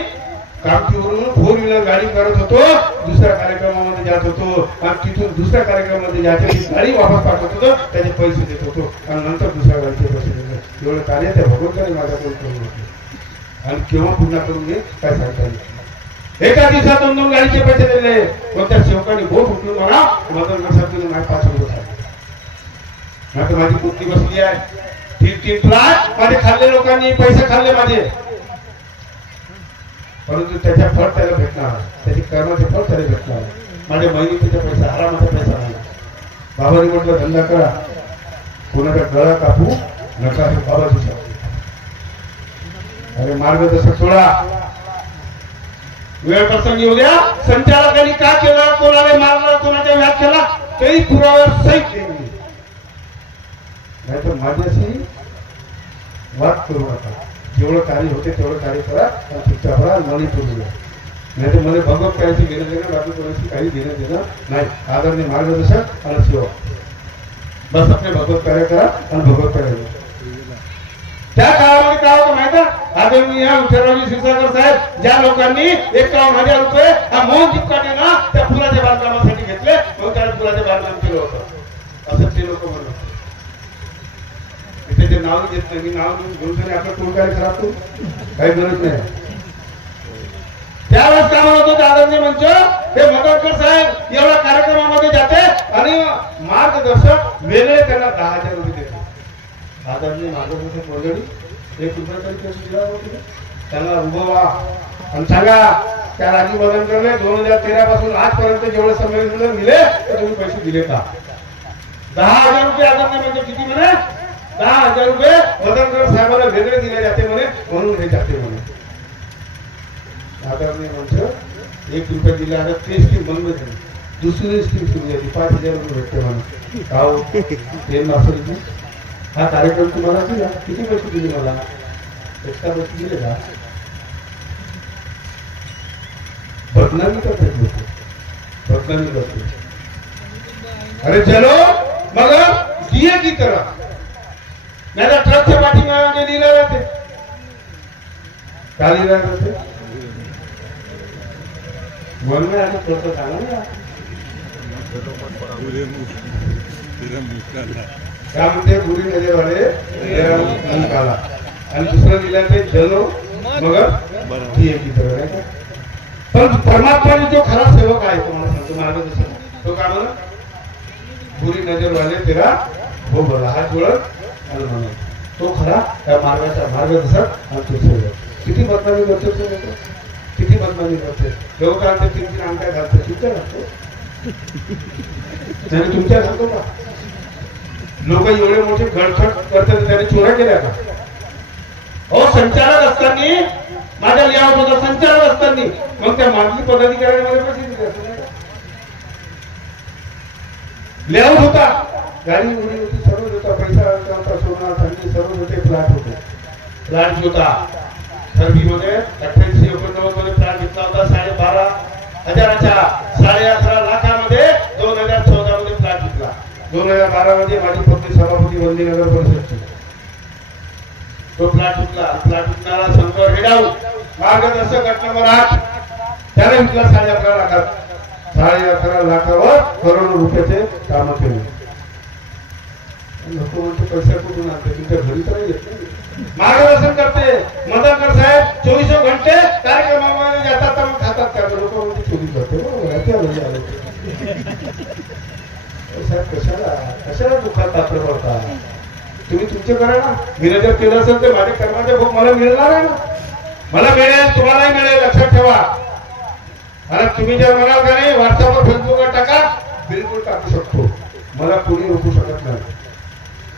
कामठीवरून 4 व्हीलर गाडी करत होतो, दुसऱ्या कार्यक्रमामध्ये जात होतो आणि तिथून दुसऱ्या कार्यक्रमामध्ये जायची गाडी वापस पाठवत होतो, त्याचे पैसे देत होतो आणि नंतर दुसऱ्या गाडीचे पैसे देतो. एवढं कार्य त्या भगवंताने माझ्याकडून करून घेतले आणि केव्हा पुन्हा करून घे काय सांगता येईल. एका दिवसात 2-2 गाडीचे पैसे दिले. कोणत्या सेवकाने बोट उठून म्हणा मदन साहेब माझे 5 रुपये खाल्ले. आता माझी कुर्ती बसली आहे 3 लाख माझे खाल्ले, लोकांनी पैसे खाल्ले माझे, परंतु त्याच्या फळ त्याला भेटणार, त्याची कर्माचे फळ त्याला भेटणार. माझ्या बहिणीचा पैसा आरामाचा पैसा नाही. बाबांनी म्हटलं धंदा करा, कोणाचा गळा कापू नका, हे बाबाची शक्ती. अरे मार्गदर्शक सोडा, वेळ प्रसंग येऊ द्या. संचालकांनी का केलं, कोणाला मारलं, कोणाच्या व्याज केला, काही पुराव्यावर सहित देईल. नाहीतर माझ्याशी वाद करू नका. जेवढं कार्य होते तेवढं कार्य करा आणि तुमच्या भरा मनी करू नये. नाही तर मला भगवत कार्याची घेणं देणं, बाकी कोणाशी काही घेणं देणं नाही. आदरणीय मार्गदर्शक आणि सेवक, बस आपले भगवत कार्य करा आणि भगवत कार्य करा. त्या काळामध्ये काय होतं माहिती आहे? आदरणीय विठ्ठलरावजी क्षीरसागर साहेब ज्या लोकांनी 51,000 रुपये हा मोहन चिपकाटे ना त्या फुलाच्या बांधकामासाठी घेतले, मग त्याला फुलाचे बांधकाम केलं होतं असं ते लोक म्हणत. त्याचे नाव घेत नाही, मी नाव घेऊन तरी आपलं कोण काय खराब करू, काही गरज नाही. त्यावेळेस काय म्हणत होते आदरणीय मंच, हे मदनकर साहेब एवढ्या कार्यक्रमामध्ये जाते आणि मार्गदर्शक वेगळे त्यांना 10,000 रुपये देते. आदरणीय मार्गदर्शक मंडळी 1 रुपया तरी पैसे दिला होते त्यांना उभं व्हा आणि सांगा त्या राजीव मदनकरने 2013 पासून आजपर्यंत जेवढे संमेलन दिले तर तुम्ही पैसे दिले का? 10,000 रुपये आदरणीय म्हणजे किती म्हणे? 10,000 रुपये मदनकर साहेबांना वेगळे दिले जाते म्हणे, म्हणून हे जाते म्हणे. आदरणीय मंच 1 रुपया दिला आता ते स्कीम बंद झाली, दुसरी स्कीम सुरू झाली, 5,000 रुपये भेटते म्हणे. काहो ते मासरी हा कार्यक्रम तुम्हाला दिला, किती पैसे दिले मला? एक्स्ट्रा पैसे दिले का? बदनामी करते लोक, बदनामी करते. अरे चलो मगर दिए की तरह नाही तर ट्रकच्या पाठीमागे लिहिलं जाते. का लिहिलं जाते? म्हणून आता थोडं सांगा ना काय म्हणते बुरी नजरवाले काला आणि दुसरं लिहिलं ते चलो मगर दिए की तरह नाही का? पण परमात्माने जो खरा सेवक आहे तुम्हाला सांगतो मार्गदर्शन, तो काय म्हणा बुरी नजरवाले तेरा हो बोला हात जोडत म्हणून तो खरा त्या मार्गाचा मार्गदर्शक आणि तो सेवक. किती बदनामी करते तो लोक, किती बदनामी करते. लोकांचे 3-3 अंगठ्या घालतो, तुमच्या घालतो त्याने तुमच्या घालतो का? लोक एवढे मोठे गडखड करतात, त्याने चोऱ्या केल्या का? हो संचालक असताना माझ्या लिहावत होता, संचालक असताना मग त्या मागणी पदाधिकाऱ्यांमध्ये पैसे दिले लिहावत होता, गाडी उडी होती, सर्व होता, पैसा सोना चांदी सर्व होते. फ्लॅट होते, फ्लॅट होता सर्वीमध्ये 88-89 मध्ये फ्लॅट घेतला होता 12,500च्या 11.5 लाखामध्ये 2014 मध्ये फ्लॅट घेतला. 2012 मध्ये माझी पत्नी सभापती बनली नगर परिषदची. तो फ्लॅट विकला. फ्लॅट विकणारा शंकर हेडाऊ मार्गदर्शक गट नंबर 8 त्याने विकला 11.5 लाखात. 11.5 लाखावर करोडो रुपयाचे काम केले. लोक म्हणते पैसा कुठून आणते, तुमच्या घरी तर येत नाही. मार्गदर्शन करते मदनकर साहेब 24 घंटे कार्यक्रमामध्ये जातात तर मग खातात का? लोक म्हणते चोरी करते. बरोबर साहेब कशाला दुःखात पात्र पडतात. तुम्ही तुमचे करा ना. मी जर केलं असेल तर माझ्या कर्माचे भोग मला मिळणार आहे ना. मला मिळेल, तुम्हालाही मिळेल, लक्षात ठेवा. आणि तुम्ही जर म्हणाल का नाही व्हॉट्सअपवर फेसबुकवर टाका, बिलकुल टाकू शकतो. मला कोणी रोखू शकत नाही.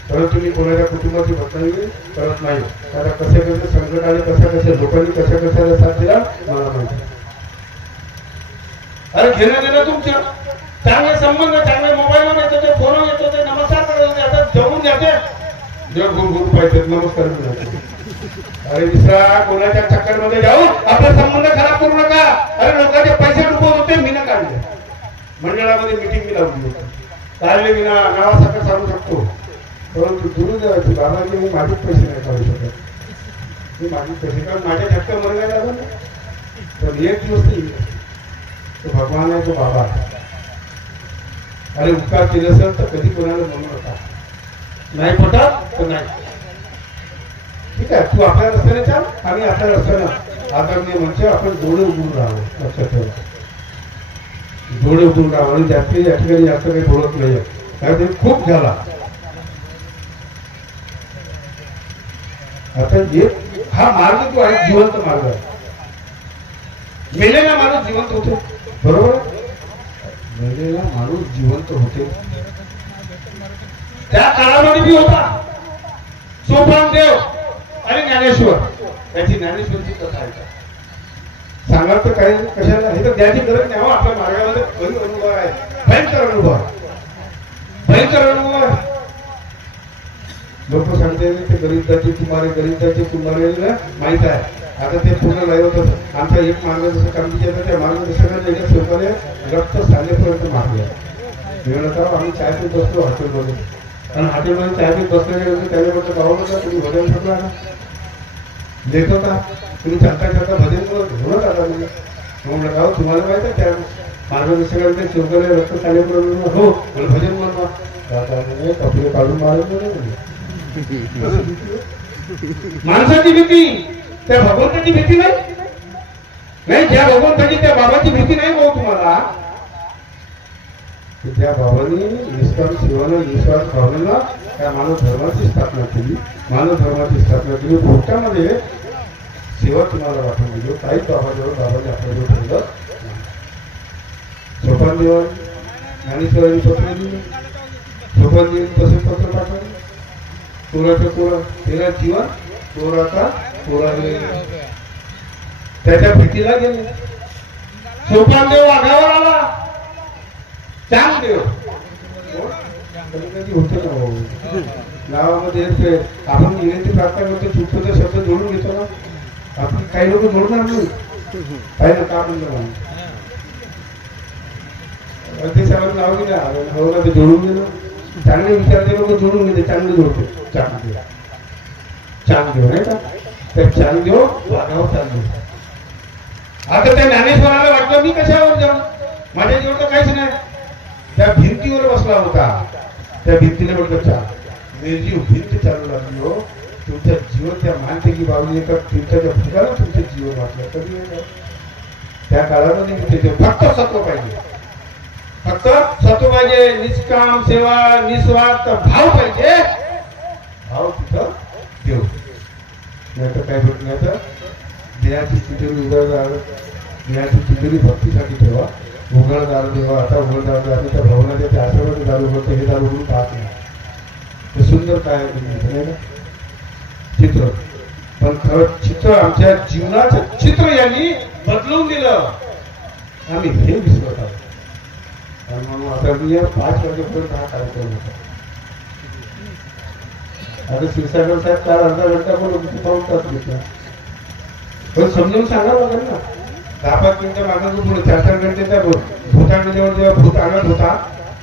परंतु मी कोणाच्या कुटुंबाची बदनामी करत नाही. आता कसे कसे संकट आले, कसे लोकांनी कशा कशाला साथ दिला मला माहिती. अरे घेणं देणं तुमचं. चांगले संबंध, चांगले मोबाईलवर येतो ते, फोनवर येतो ते, नमस्कार करायचे, आता जवळून जाते जग गुरु पाहिजे, नमस्कार करायचे. अरे विसरा, कोणाच्या चक्कर मध्ये जाऊ आपला संबंध खराब करू नका. अरे लोकांचे पैसे डुबवत होते, मी ना काढले. मंडळामध्ये मिटिंग मी लावली होती, काढले मी ना, नावासकट सांगू शकतो. परंतु दूर जायची बाबाजी, मी माझेच पैसे नाही काढू शकत. मी माझेच पैसे, कारण माझ्या झटका मरला लागला ना. पण एक दिवस नाही, तो भगवान आहे, तो बाबा. अरे उपकार केले असेल तर कधी कोणाला म्हणू नका. नाही पटत तर नाही, ठीक आहे. तू आपल्या रस्त्याने चाल, आम्ही आपल्या रस्त्यानं. आता मी म्हणजे आपण डोळे उघडून राहावं, लक्षात ठेवा. डोळे उघडून राहावं. आणि जास्ती या ठिकाणी जास्त काही बोलत नाही, कारण ते खूप झाला. आता एक हा मार्ग जो आहे जिवंत मार्ग आहे. मेलेला माणूस जिवंत होतो, बरोबर. मेलेला माणूस जिवंत होते. त्या काळामध्ये बी होता सोपानदेव आणि ज्ञानेश्वर. त्याची ज्ञानेश्वरची कथा आहे. सांगा तर काही कशाला, हे तर द्यायची गरज नाही. आपल्या मार्गामध्ये अनुभव आहे, भयंकर अनुभव आहे, भयंकर अनुभव आहे. लोक सांगते ते गरीबदाचे कुमारे, गरीबदाचे कुमारे माहित आहे. आता ते पूर्ण नाही होत. आमचा एक मार्गदर्शक काम केलं, त्या मार्गदर्शकाने स्वतःने रक्त सांगेपर्यंत मारले. आम्ही चाय पीत बसलो हॉटेलमध्ये, आणि हॉटेलमध्ये चाय पीत बसल्यानंतर त्याने म्हटलं गावाला का तुम्ही भजन शकला ना, लेट होता, तुम्ही चालता चालता भजन म्हणत आता. म्हटलं गाव तुम्हाला माहित आहे त्या मार्गदर्शकाने शिवकाने रक्त सांगेपर्यंत, हो मला भजन म्हणवा. कपडे काढून मारत माणसाची भीती, त्या भगवंताची भीती नाही. ज्या भगवंताची त्या बाबाची भीती नाही भाऊ तुम्हाला. त्या बाबांनी निष्काम सेवानं, निस्वार्थ भावनेला त्या मानव धर्माची स्थापना केली. मानव धर्माची स्थापना केली. भोटामध्ये सेवा तुम्हाला वाटून दिली. काहीच बाबाजवळ बाबाने आपल्याजवळ ठेवलं. सोपानदेव ज्ञानेश्वरांनी पत्र दिलं, सोपानदेव तसेच पत्र पाठवले. कोराचं कोरा, तेरा जीवन कोराचा कोरा. त्याच्या भीतीला गेले. सोपानदेव आघावर आला. चांगदेव कधी कधी होतं ना भाऊ, गावामध्ये आपण विनंती प्रार्थना करतो, चुकतो शब्द जोडून घेतो ना आपण. काही लोक जोडणार नाही, काही ना का म्हणलं अध्यक्षावर नाव गेलं, हो ना, ते जोडून गेलं. चांगले विचारते लोक जोडून घेते, चांगले जोडते. चांगदेव, चांगदेव नाही का, तर चांगदेव वाघावर चाललो. आता त्या ज्ञानेश्वराला वाटलं मी कशावर जाऊ, माझ्या जीवन तर काहीच नाही. त्या भिंतीवर बसला होता. त्या भिंतीला म्हटलं चाल, निर्जीव भिंत चालू लागली. हो तुमच्या जीवन त्या मानते की बाबू एका तीर्थाच्या फुटाला तुमचं जीवन वाटलं. कधी त्या काळामध्ये फक्त सत्व पाहिजे, फक्त सत्व पाहिजे. निष्काम सेवा, निस्वार्थ भाव पाहिजे. भाव तिथं देव नाही तर काय भेट नाही. तर देहाची तिजोरी उघडदार, देहाची तिजोरी भक्तीसाठी ठेवा. उघडदार देवा, आता उघडदार देवा. त्या भवनाच्या त्या आश्रमाचे दारू उघडते, हे दारू उघडून पाहत नाही. ते सुंदर काय नाही ना चित्र, पण खरं चित्र आमच्या जीवनाचं चित्र यांनी बदलून दिलं. आम्ही हे विसरत आहोत. म्हणून आता मी 5 वाजेपर्यंत हा कार्यक्रम होता. आता क्षीरसागर साहेब 4 अर्धा घंटा पण पाऊन तास घेतला. पण समजून सांगावं लागेल ना. 10-5 मिनिटं मागं पुढे 4-4 घंटे त्या भूतांजवळ जेव्हा भूत आणत होता,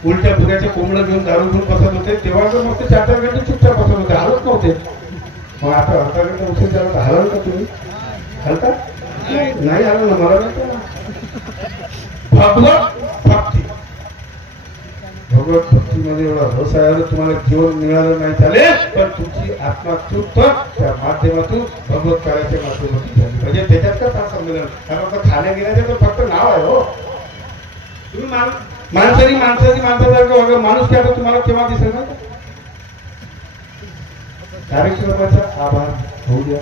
उलट्या भुत्याचे कोंबडं घेऊन दारू घेऊन बसत होते, तेव्हा तर मग ते 4-4 घंटे चुपचाप बसत होते, हलत नव्हते. मग आता अर्धा घंटा उशीर झाला तर हलाल का तुम्ही? हलता नाही हलल ना, मला नाही ना. भगवत भक्ती, भगवत भक्तीमध्ये एवढा रस आहे. तुम्हाला जीवन मिळालं नाही चालेल, पण तुमची आत्मा तृप्त त्या माध्यमातून भगवत कार्याच्या माध्यमातून झाली म्हणजे. त्याच्यात का फार संमेलन कारण खाण्या गेल्याचं तर फक्त नाव आहे. हो तुम्ही माणसासारखं माणूस की आता तुम्हाला केव्हा दिसेल ना. कार्यक्रमाचा आभार होऊ द्या,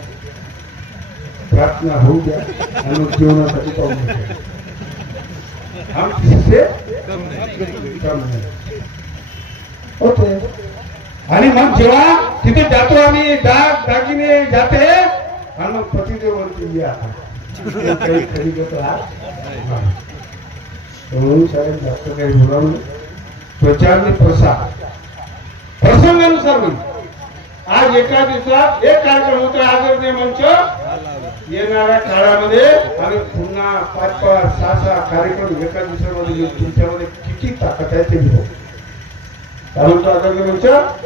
प्रार्थना होऊ द्या आणि मग जीवनासाठी पाहून द्या. आमचे काम नाही होते. आणि मग जेव्हा तिथे जातो आम्ही दागिने जाते आणि मग पतिदेव म्हणते या काही खरी गोष्ट म्हणून साहेब जास्त काही बोलावं. प्रचार आणि प्रसार प्रसंगानुसार होईल. आज एका दिवसात एक कार्यक्रम होतो आदरणीय मंच. येणाऱ्या काळामध्ये आम्ही पुन्हा 5-5, 6-6 कार्यक्रम एका दिवसामध्ये तुमच्यामध्ये किती ताकद आहे ते घेऊ. कारण आदरणीय मंच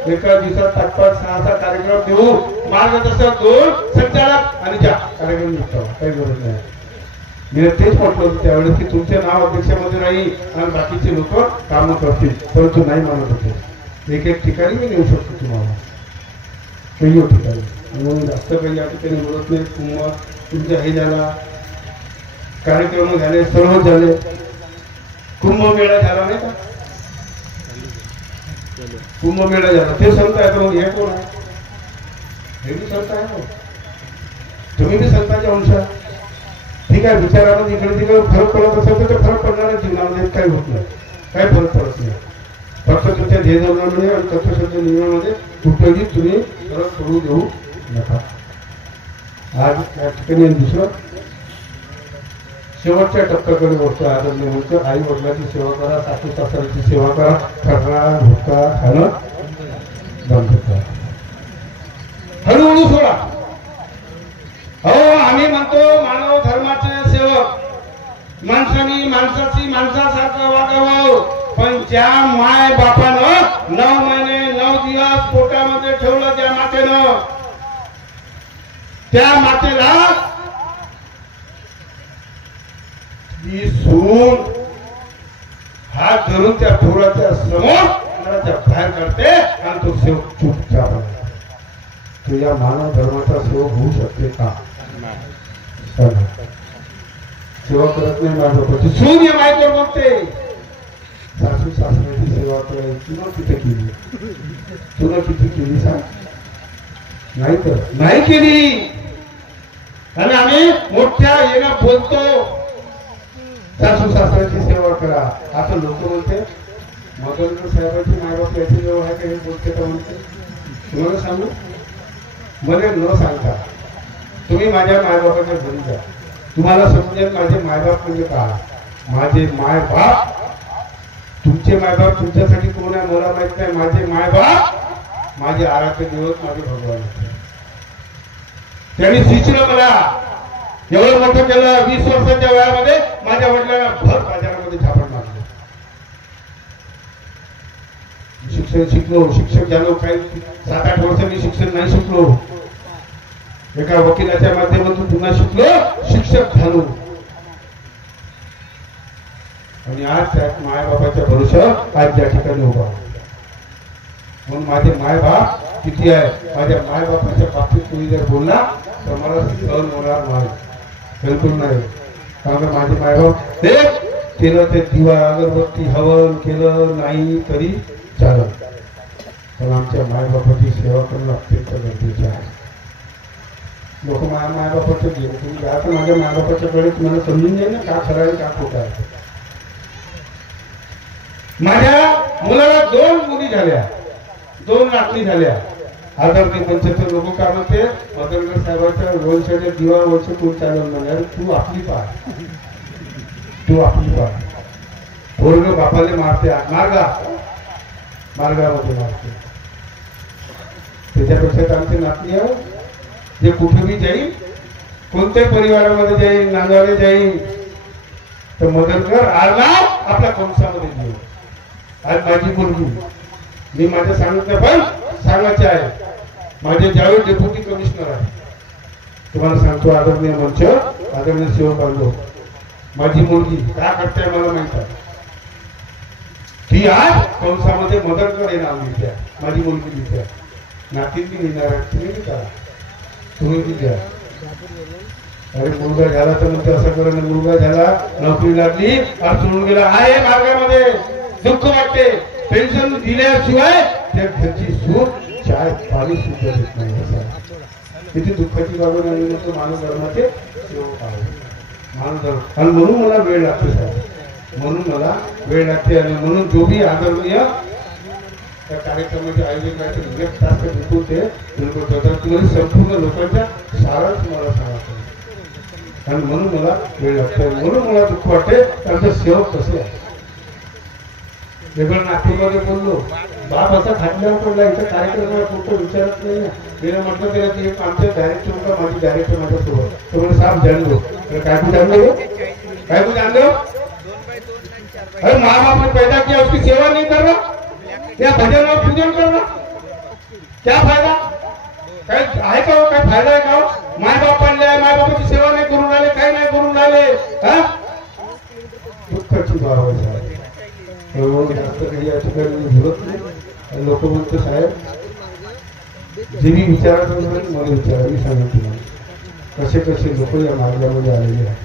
एका दिवसात 5-5, 6-6 कार्यक्रम देऊ. मार्गदर्शक 2 संचालक आणि ज्या कार्यक्रम निघतो काही गरज नाही. मी तेच म्हटलं होतं त्यावेळेस की तुमचे नाव अध्यक्षामध्ये राहील आणि बाकीचे लोक कामं करतील, परंतु नाही मानत होते. एक एक ठिकाणी मी नेऊ शकतो तुम्हाला काही ठिकाणी. म्हणून जास्त काही या ठिकाणी बोलत नाही. कुंभ तुमच्या हे झाला, कार्यक्रम झाले, सर्व झाले. कुंभमेळा झाला नाही का? कुंभमेळा झाला, ते संत आहे. मग हे कोण आहे? हे बी संत आहे ना. तुम्ही बी संतांच्या अंश. ठीक आहे, विचारामध्ये इकडे तिकडे फरक पडत असेल तर ते फरक पडणाऱ्या जीवनामध्ये काही होत नाही, काही फरक पडत नाही. फक्त तुमच्या ध्येयधोरणामध्ये आणि तत्वशुद्ध नियमामध्ये कुठेही तुम्ही फरक पडू देऊ नका. आज या ठिकाणी दुसरं शेवटच्या टप्प्याकडे गोष्ट आदरणीय होतं. आई वडिलांची सेवा करा, सासू सासऱ्याची सेवा करा, खरणार भुका खाणं बंद करा. हळूहळू सोडा. हो, आम्ही म्हणतो मानव धर्माचे सेवक. माणसानी माणसाची माणसासारखं वागावं. पण ज्या माय बापानं 9 महिने 9 दिवस पोटामध्ये ठेवलं त्या मातेनं, त्या मातेला ती सून हात धरून त्या पोराच्या समोर घराच्या बाहेर काढते आणि तो सेवक चुपचाप आहे. तो या मानव धर्माचा सेवक होऊ शकते का? सेवा करत नाही. माझ्या सून या मायकोर बघते. सासू सासऱ्याची सेवा करायची तुला किती केली? तुला किती केली सांग? नाही तर नाही केली. आणि आम्ही मोठ्या येणं बोलतो सासू सासऱ्याची सेवा करा. आता लोक म्हणते मदनकर साहेबांची मायबाप याची जवळ आहे का हे बोलते का म्हणते. तुम्हाला सांगू, मला न सांगता तुम्ही माझ्या मायबापाच्या घरी जा. तुम्हाला समजेल माझे मायबाप म्हणजे का. माझे मायबाप, तुमचे मायबाप तुमच्यासाठी कोण आहे मला माहित नाही. माझे मायबाप माझे आराध्य दिवस, माझे भगवान. त्यांनी शिकलं मला, एवढं मोठं केलं. 20 वर्षाच्या वयामध्ये माझ्या वडिलांना भर बाजारामध्ये झापड मारलं. शिक्षण शिकलो, शिक्षक झालो. काही 7-8 वर्षांनी शिक्षण नाही शिकलो. एका वकिलाच्या माध्यमातून पुन्हा शिकलो, शिक्षक झालो. आणि आज त्या मायबापाच्या भरोश्यावर आज ज्या ठिकाणी उभा. म्हणून माझे मायबाप किती आहे. माझ्या मायबापाच्या बाबतीत कोणी जर बोलला तर मला सहन होणार नाही, बिलकुल नाही. कारण माझे मायबाप ते केलं ते दिवा अगरबत्ती हवन केलं नाही तरी चालत. पण आमच्या मायबापाची सेवा करणं अत्यंत गरजेचं आहे. लोक मायबापाचं गेलं, तुम्ही आता माझ्या मायबापाच्याकडे तुम्हाला समजून जाईल ना का खरं आहे का खोटं आहे. माझ्या मुलाला 2 मुली झाल्या, 2 नातनी झाल्या. आदरणीय पंचायत लोक काय म्हणते मदनकर साहेबांच्या वंशाच्या दिवा वंश कोण चालवून म्हणे. तू आपली पाय, तू आपली पाय. पोरग बापाले मारते, मार्गामध्ये मारते. त्याच्यापेक्षा आमचे नातनी आहे जे कुठेही जाईल, कोणत्याही परिवारामध्ये जाईल, नांदवाडे जाईल तर मदनकर आला आपल्या कंसामध्ये घेऊ. आज माझी मुलगी, मी माझ्या सांगितलं पण सांगायचे आहे. माझे ज्यावेळी डेप्युटी कमिशनर आहे, तुम्हाला सांगतो आदरणीय मंच, आदरणीय सेवक बांधव, माझी मुलगी काय करते मला माहित आहे. ती आज कंसामध्ये मदनकर हे नाव लिहिते. माझी मुलगी लिहिते. नातींनी लिहिणार आहे. तुम्ही बी करा, तुम्ही बी द्या. अरे मुलगा झाला तर म्हणते असं करा. मुलगा झाला, नोकरी लागली, आज सोडून गेला आहे मार्गामध्ये. दुःख वाटते. पेन्शन दिल्याशिवाय त्या घरची सूट चाय पाणी सुद्धा देत नाही असं किती दुःखाची बाब नाही तो मानव धर्माचे सेवक आहे मानव धर्म आणि म्हणून मला वेळ लागते साहेब म्हणून मला वेळ लागते आणि म्हणून जो भी आदरणीय त्या कार्यक्रमाचे आयोजन करायचे एक तास बिलकुल ते बिलकुल तुम्हाला संपूर्ण लोकांच्या सारांश मला सांगा आणि म्हणून मला वेळ लागते म्हणून मला दुःख वाटते त्यांचा सेवक कसे आहे वेगळं नागपूरमध्ये बोललो बाप असा खाटल्यावर पडला इथं कार्यक्रमाला कोणतं विचारत नाही ना मी म्हटलं त्याला की एक आमच्या डायरेक्टर होता माझी डायरेक्टर माझ्यासोबत तो म्हणजे साफ जाणलो काय कुठे आणलो काय कुठे आणलो अरे माँ बाप ने पैदा किया उसकी सेवा नहीं कर रहा या भजन और पूजन कर रहा क्या फायदा काय आहे का काय फायदा आहे का माय बाप पाळले आहे माय बापाची सेवा नाही करून राहिले काही नाही करून राहिले दुःखाची बाब आहे जास्त काही या ठिकाणी बोलत नाही लोक म्हणतो साहेब जे मी विचारत मला विचारा मी सांगेन तुम्हाला कसे कसे लोक या मार्गामध्ये आलेले आहेत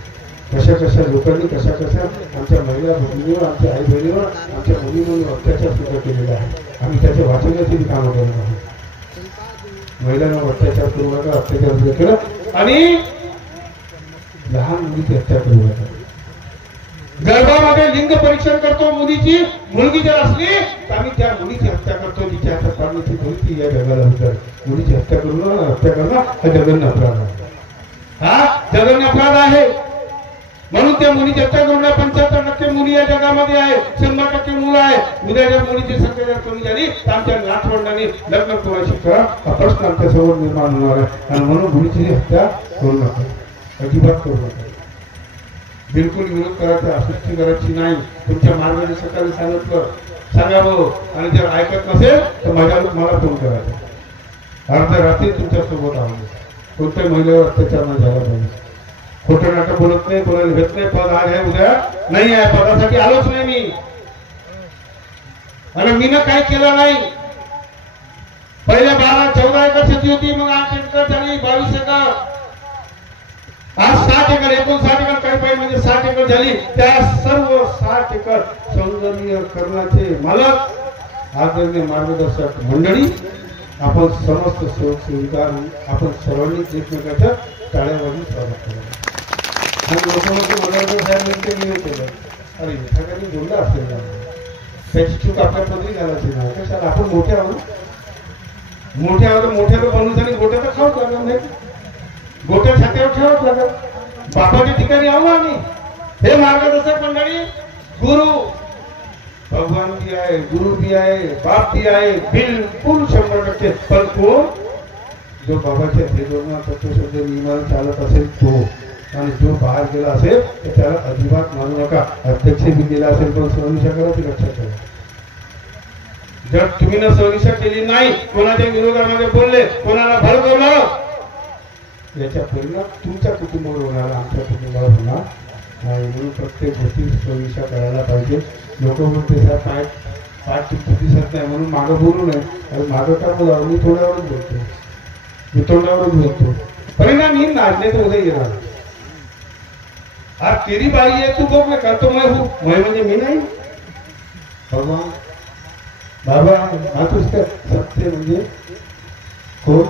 कशा लोकांनी कशा आमच्या महिला भगिनीवर आमच्या आई बहिणीवर आमच्या मुलींवर अत्याचार सुद्धा केलेला आहे आम्ही त्याच्या वाचण्याची कामं करत आहोत महिलांवर अत्याचार करू नका अत्याचार सुद्धा केलं आणि लहान मुलीची हत्या करू नका गर्भामध्ये लिंग परीक्षण करतो मुलीची मुलगी जर असली तर आम्ही त्या मुलीची हत्या करतो तिच्या हातात पाडण्याची भूमिती या जगाला होतात मुलीची हत्या करणं हा जघन्य अपराध आहे हा जघन्य अपराध आहे म्हणून त्या मुलीची हत्या करून 75% मुली या जगामध्ये आहे 100% मुलं आहे उद्या जर मुलीची संख्या जर कमी झाली तर आमच्या नातवंडांनी लग्न कोणाशी करा हा प्रश्न आमच्या समोर निर्माण होणार आहे आणि म्हणून मुलीची हत्या करू नका अजिबात करू नका बिलकुल विरोध करायचा असुस्ती करायची नाही तुमच्या मार्गदर्शकाने सांगावं आणि जर ऐकत नसेल तर मला फोन करायचा अर्ध्या रात्री तुमच्या सोबत आहोत कोणत्याही महिलेवर अत्याचार न झाला पाहिजे खोटं नाटक बोलत नाही कोणाला भेट नाही पद आज आहे उद्या नाही आहे पदासाठी आलोच नाही मी आणि मी काय केलं नाही पहिले 12-14 एकर शेती होती मग 8 एकर झाली 22 एकर आज 60 एकर 59 एकर काही पाहिजे म्हणजे 60 एकर झाली त्या सर्व 60 एकर सौंदर्यीकरणाचे मालक आदरणीय मार्गदर्शक मंडळी आपण समस्त सेवक सेविका आपण सर्वांनी एकमेकांच्या टाळ्यावाजून स्वागत केलं आणि लोकांमध्ये मनोरंजन साहेब मी केलं अरे एखाद्याने बोलला असेल ना त्याची चूक आपल्या पदरी घालायची नाही कशाला आपण मोठे आहोत मोठ्याला बनून आणि गोट्या तर खाऊच लागणार नाही गोट्या छात्यावर ठेवाच लागत बापाच्या ठिकाणी आहो आम्ही हे मार्गदर्शक मंडळी गुरु भगवान भी आए गुरु भी आए बाप भी आए बिल्कुल 100% पण कोण जो बाबाच्या तत्वशुद्ध नियमाला चालत असेल तो आणि जो बाहेर गेला असेल तर त्याला अजिबात मानू नका अध्यक्ष भी गेला असेल पण सहनिशा करा ती लक्षात ठेवा जर तुम्ही न सहनिशा केली नाही कोणाच्या विरोधामध्ये बोलले कोणाला भडकवलं याचा परिणाम तुमच्या कुटुंबावर होणार आमच्या कुटुंबावर होणार नाही म्हणून प्रत्येक गोष्टी सहनिशा करायला पाहिजे लोक म्हणते साहेब काय पाठ दिसत नाही म्हणून मागं बोलू नये मागं का बोलावं मी थोड्यावरच बोलतो मी तोंडावरच बोलतो परिणाम ही नाचणे तर उद्या येणार आज तेरी बाई आहे तू बघ करतो मैं हूँ मैं म्हणजे मी नाही भगवान बाबा मातुष्क सत्य म्हणजे कोण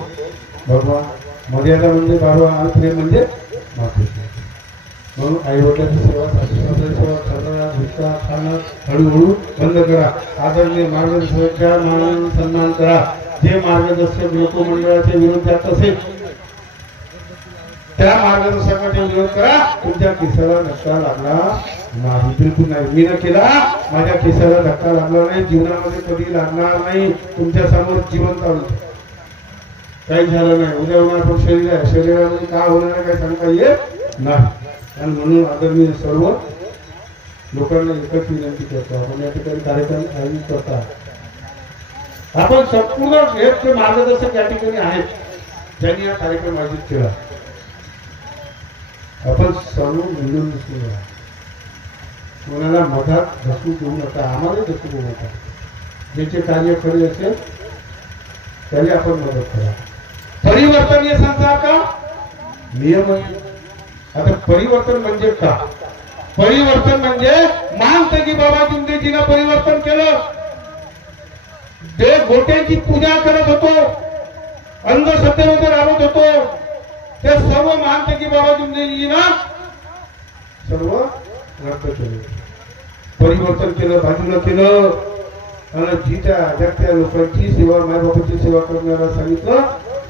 भगवान मर्यादा म्हणजे बाबा आणि प्रेम म्हणजे मातुष्क म्हणून आई वडिलांची सेवा सासूसासऱ्यांची सेवा करणं भुसका खाणं हळूहळू बंद करा आदरणीय मार्गदर्शकाचा मान सन्मान करा जे मार्गदर्शक लोक मंडळाचे विरोध जात असेल त्या मार्गदर्शकाचा विरोध करा तुमच्या केसाला धक्का लागणार नाही बिलकुल नाही मी न केला माझ्या केसाला धक्का लागला नाही जीवनामध्ये कधी लागणार नाही तुमच्या समोर जीवन चालू काही झालं नाही उद्या होणार पण शरीर आहे शरीरामध्ये काय होणार आहे काही सांगता येत नाही आणि म्हणून आदरणीय सर्व लोकांना एकच विनंती करतो आपण या ठिकाणी कार्यक्रम आयोजित करता आपण संपूर्ण हे मार्गदर्शक या ठिकाणी आहेत ज्यांनी हा कार्यक्रम आयोजित केला आपण सर्व मिळून मिसळूया कोणाला मधात धसू देऊ नका आम्हाला धसू देऊ नका ज्याचे कार्य खरे असेल त्याला आपण मदत करा परिवर्तन हे संसार का नियम आहे आता परिवर्तन म्हणजे का परिवर्तन म्हणजे मानते की बाबा जिंदगीनं परिवर्तन केलं ते गोट्यांची पूजा करत होतो, अंधश्रद्धेमध्ये राबत होतो, ते सर्व महानतेकी बाबाजींनी ना सर्व रद्द केले, परिवर्तन केलं, बाजूला केलं आणि त्या लोकांची सेवा, मायबापाची सेवा करण्याला सांगितलं.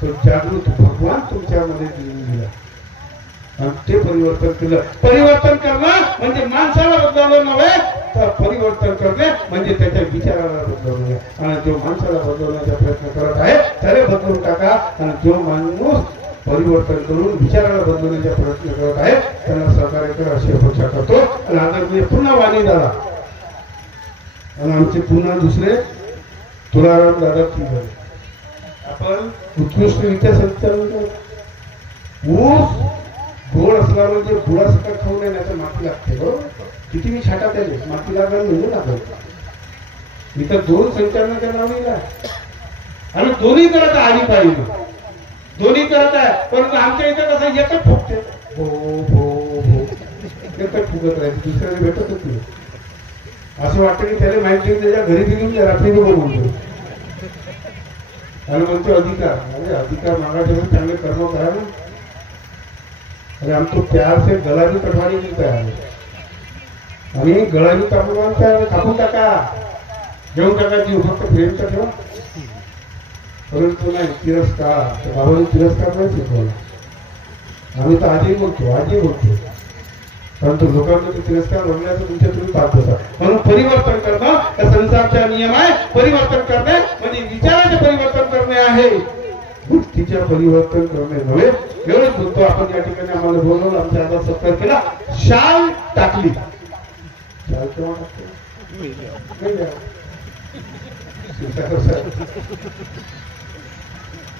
तो जागृत भगवान तुमच्यामध्ये दिला आणि ते परिवर्तन केलं. परिवर्तन करणं म्हणजे माणसाला बदलवणं नव्हे, तर परिवर्तन करणे म्हणजे त्याच्या विचाराला बदलवणे. आणि जो माणसाला बदलवण्याचा प्रयत्न करत आहे त्याला बदलून टाका. आणि जो माणूस परिवर्तन करून विचाराला बदलवण्याचा प्रयत्न करत आहे त्यांना सहकार्याकडे अशी अपेक्षा करतो. आणि आदरणीय पुन्हा वाणी दादा आणि आमचे पुन्हा दुसरे तुलाराम दादा झाले. आपण उत्कृष्टरित्या संचालन करतो. ऊस गोड असला म्हणजे गुळासकट खाऊ नये, नाही तर माती लागते. बरोबर, किती मी छाटा त्याने माती लागलं म्हणजे लागत. इथं 2 संचालनाच्या नावाला आणि दोन्ही करत आली पाहिजे, दोन्ही करत आहे. परंतु आमच्या इथं कसं एकच फुकते, भो भो भो एकच फुकत राहायचं, दुसऱ्याला भेटतच नाही. असं वाटतं की त्याला माहिती त्याच्या घरी गेली रात्री म्हणतो आणि म्हणतो अधिकार. अरे अधिकार मागायचे म्हणजे चांगले कर्म करा ना. अरे हमको प्यार से गला भी कटवाने मिलता है आणि गळा भी कापून टाका, घेऊन टाका, जीव फक्त प्रेम तर ठेवा. परंतु नाही तिरस्कार, बाबांनी तिरस्कार नाही शिकवला. आम्ही तर आजही बोलतो परंतु लोकांमध्ये तिरस्कार बघण्याचं तुमच्या तुम्ही पाहत होता. म्हणून परिवर्तन करणं हा संसारचा नियम आहे. परिवर्तन करणे म्हणजे विचाराचे परिवर्तन करणे आहे, गोष्टीच्या परिवर्तन करणे नव्हे. एवढंच बोलतो. आपण या ठिकाणी आम्हाला बोलवलं, आमच्या हातात सत्कार केला, शाल टाकली. शाल केव्हा टाकते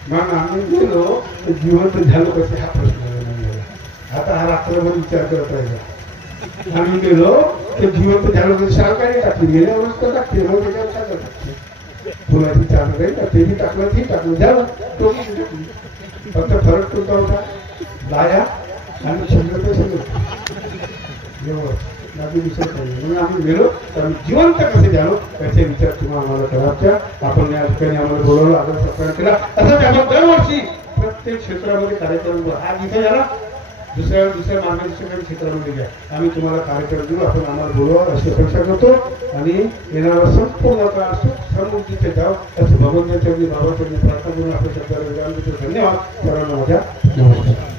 मग आम्ही गेलो तर जिवंत झालो कसे हा प्रश्न. आता हा रात्रभर विचार करत राहिला. आम्ही गेलो तर जिवंत झालो कसे शाल काय टाकली, गेल्या वर्ष तर टाकते, मग त्याच्यावर काय टाकते, फुलाची चालू राहील का, ते बी टाकलं, ती टाकलं, झालं. फक्त फरक कोणता होता, लाया आणि शंभर एवढं, बाकी विचार नाही. म्हणून आम्ही गेलो तर आम्ही जिवंत कसे झालो त्याचे विचार तुम्हाला आम्हाला करायचा. आपण या ठिकाणी आम्हाला बोलवलं, आदर सत्कार केला. असंच आपण दरवर्षी प्रत्येक क्षेत्रामध्ये कार्यक्रम, आज इथे झाला, दुसऱ्या मार्गदर्शकांच्या क्षेत्रामध्ये घ्या, आम्ही तुम्हाला कार्यक्रम देऊ, आपण आम्हाला बोलवा अशी अपेक्षा करतो. आणि येणारा संपूर्ण काळ सुख समृद्धीचे जाव असं भगवंताच्या बाबाच्या प्रार्थना करून आपल्या शब्दाला विराम देतो. धन्यवाद. सर्वांना माझ्या नमस्कार.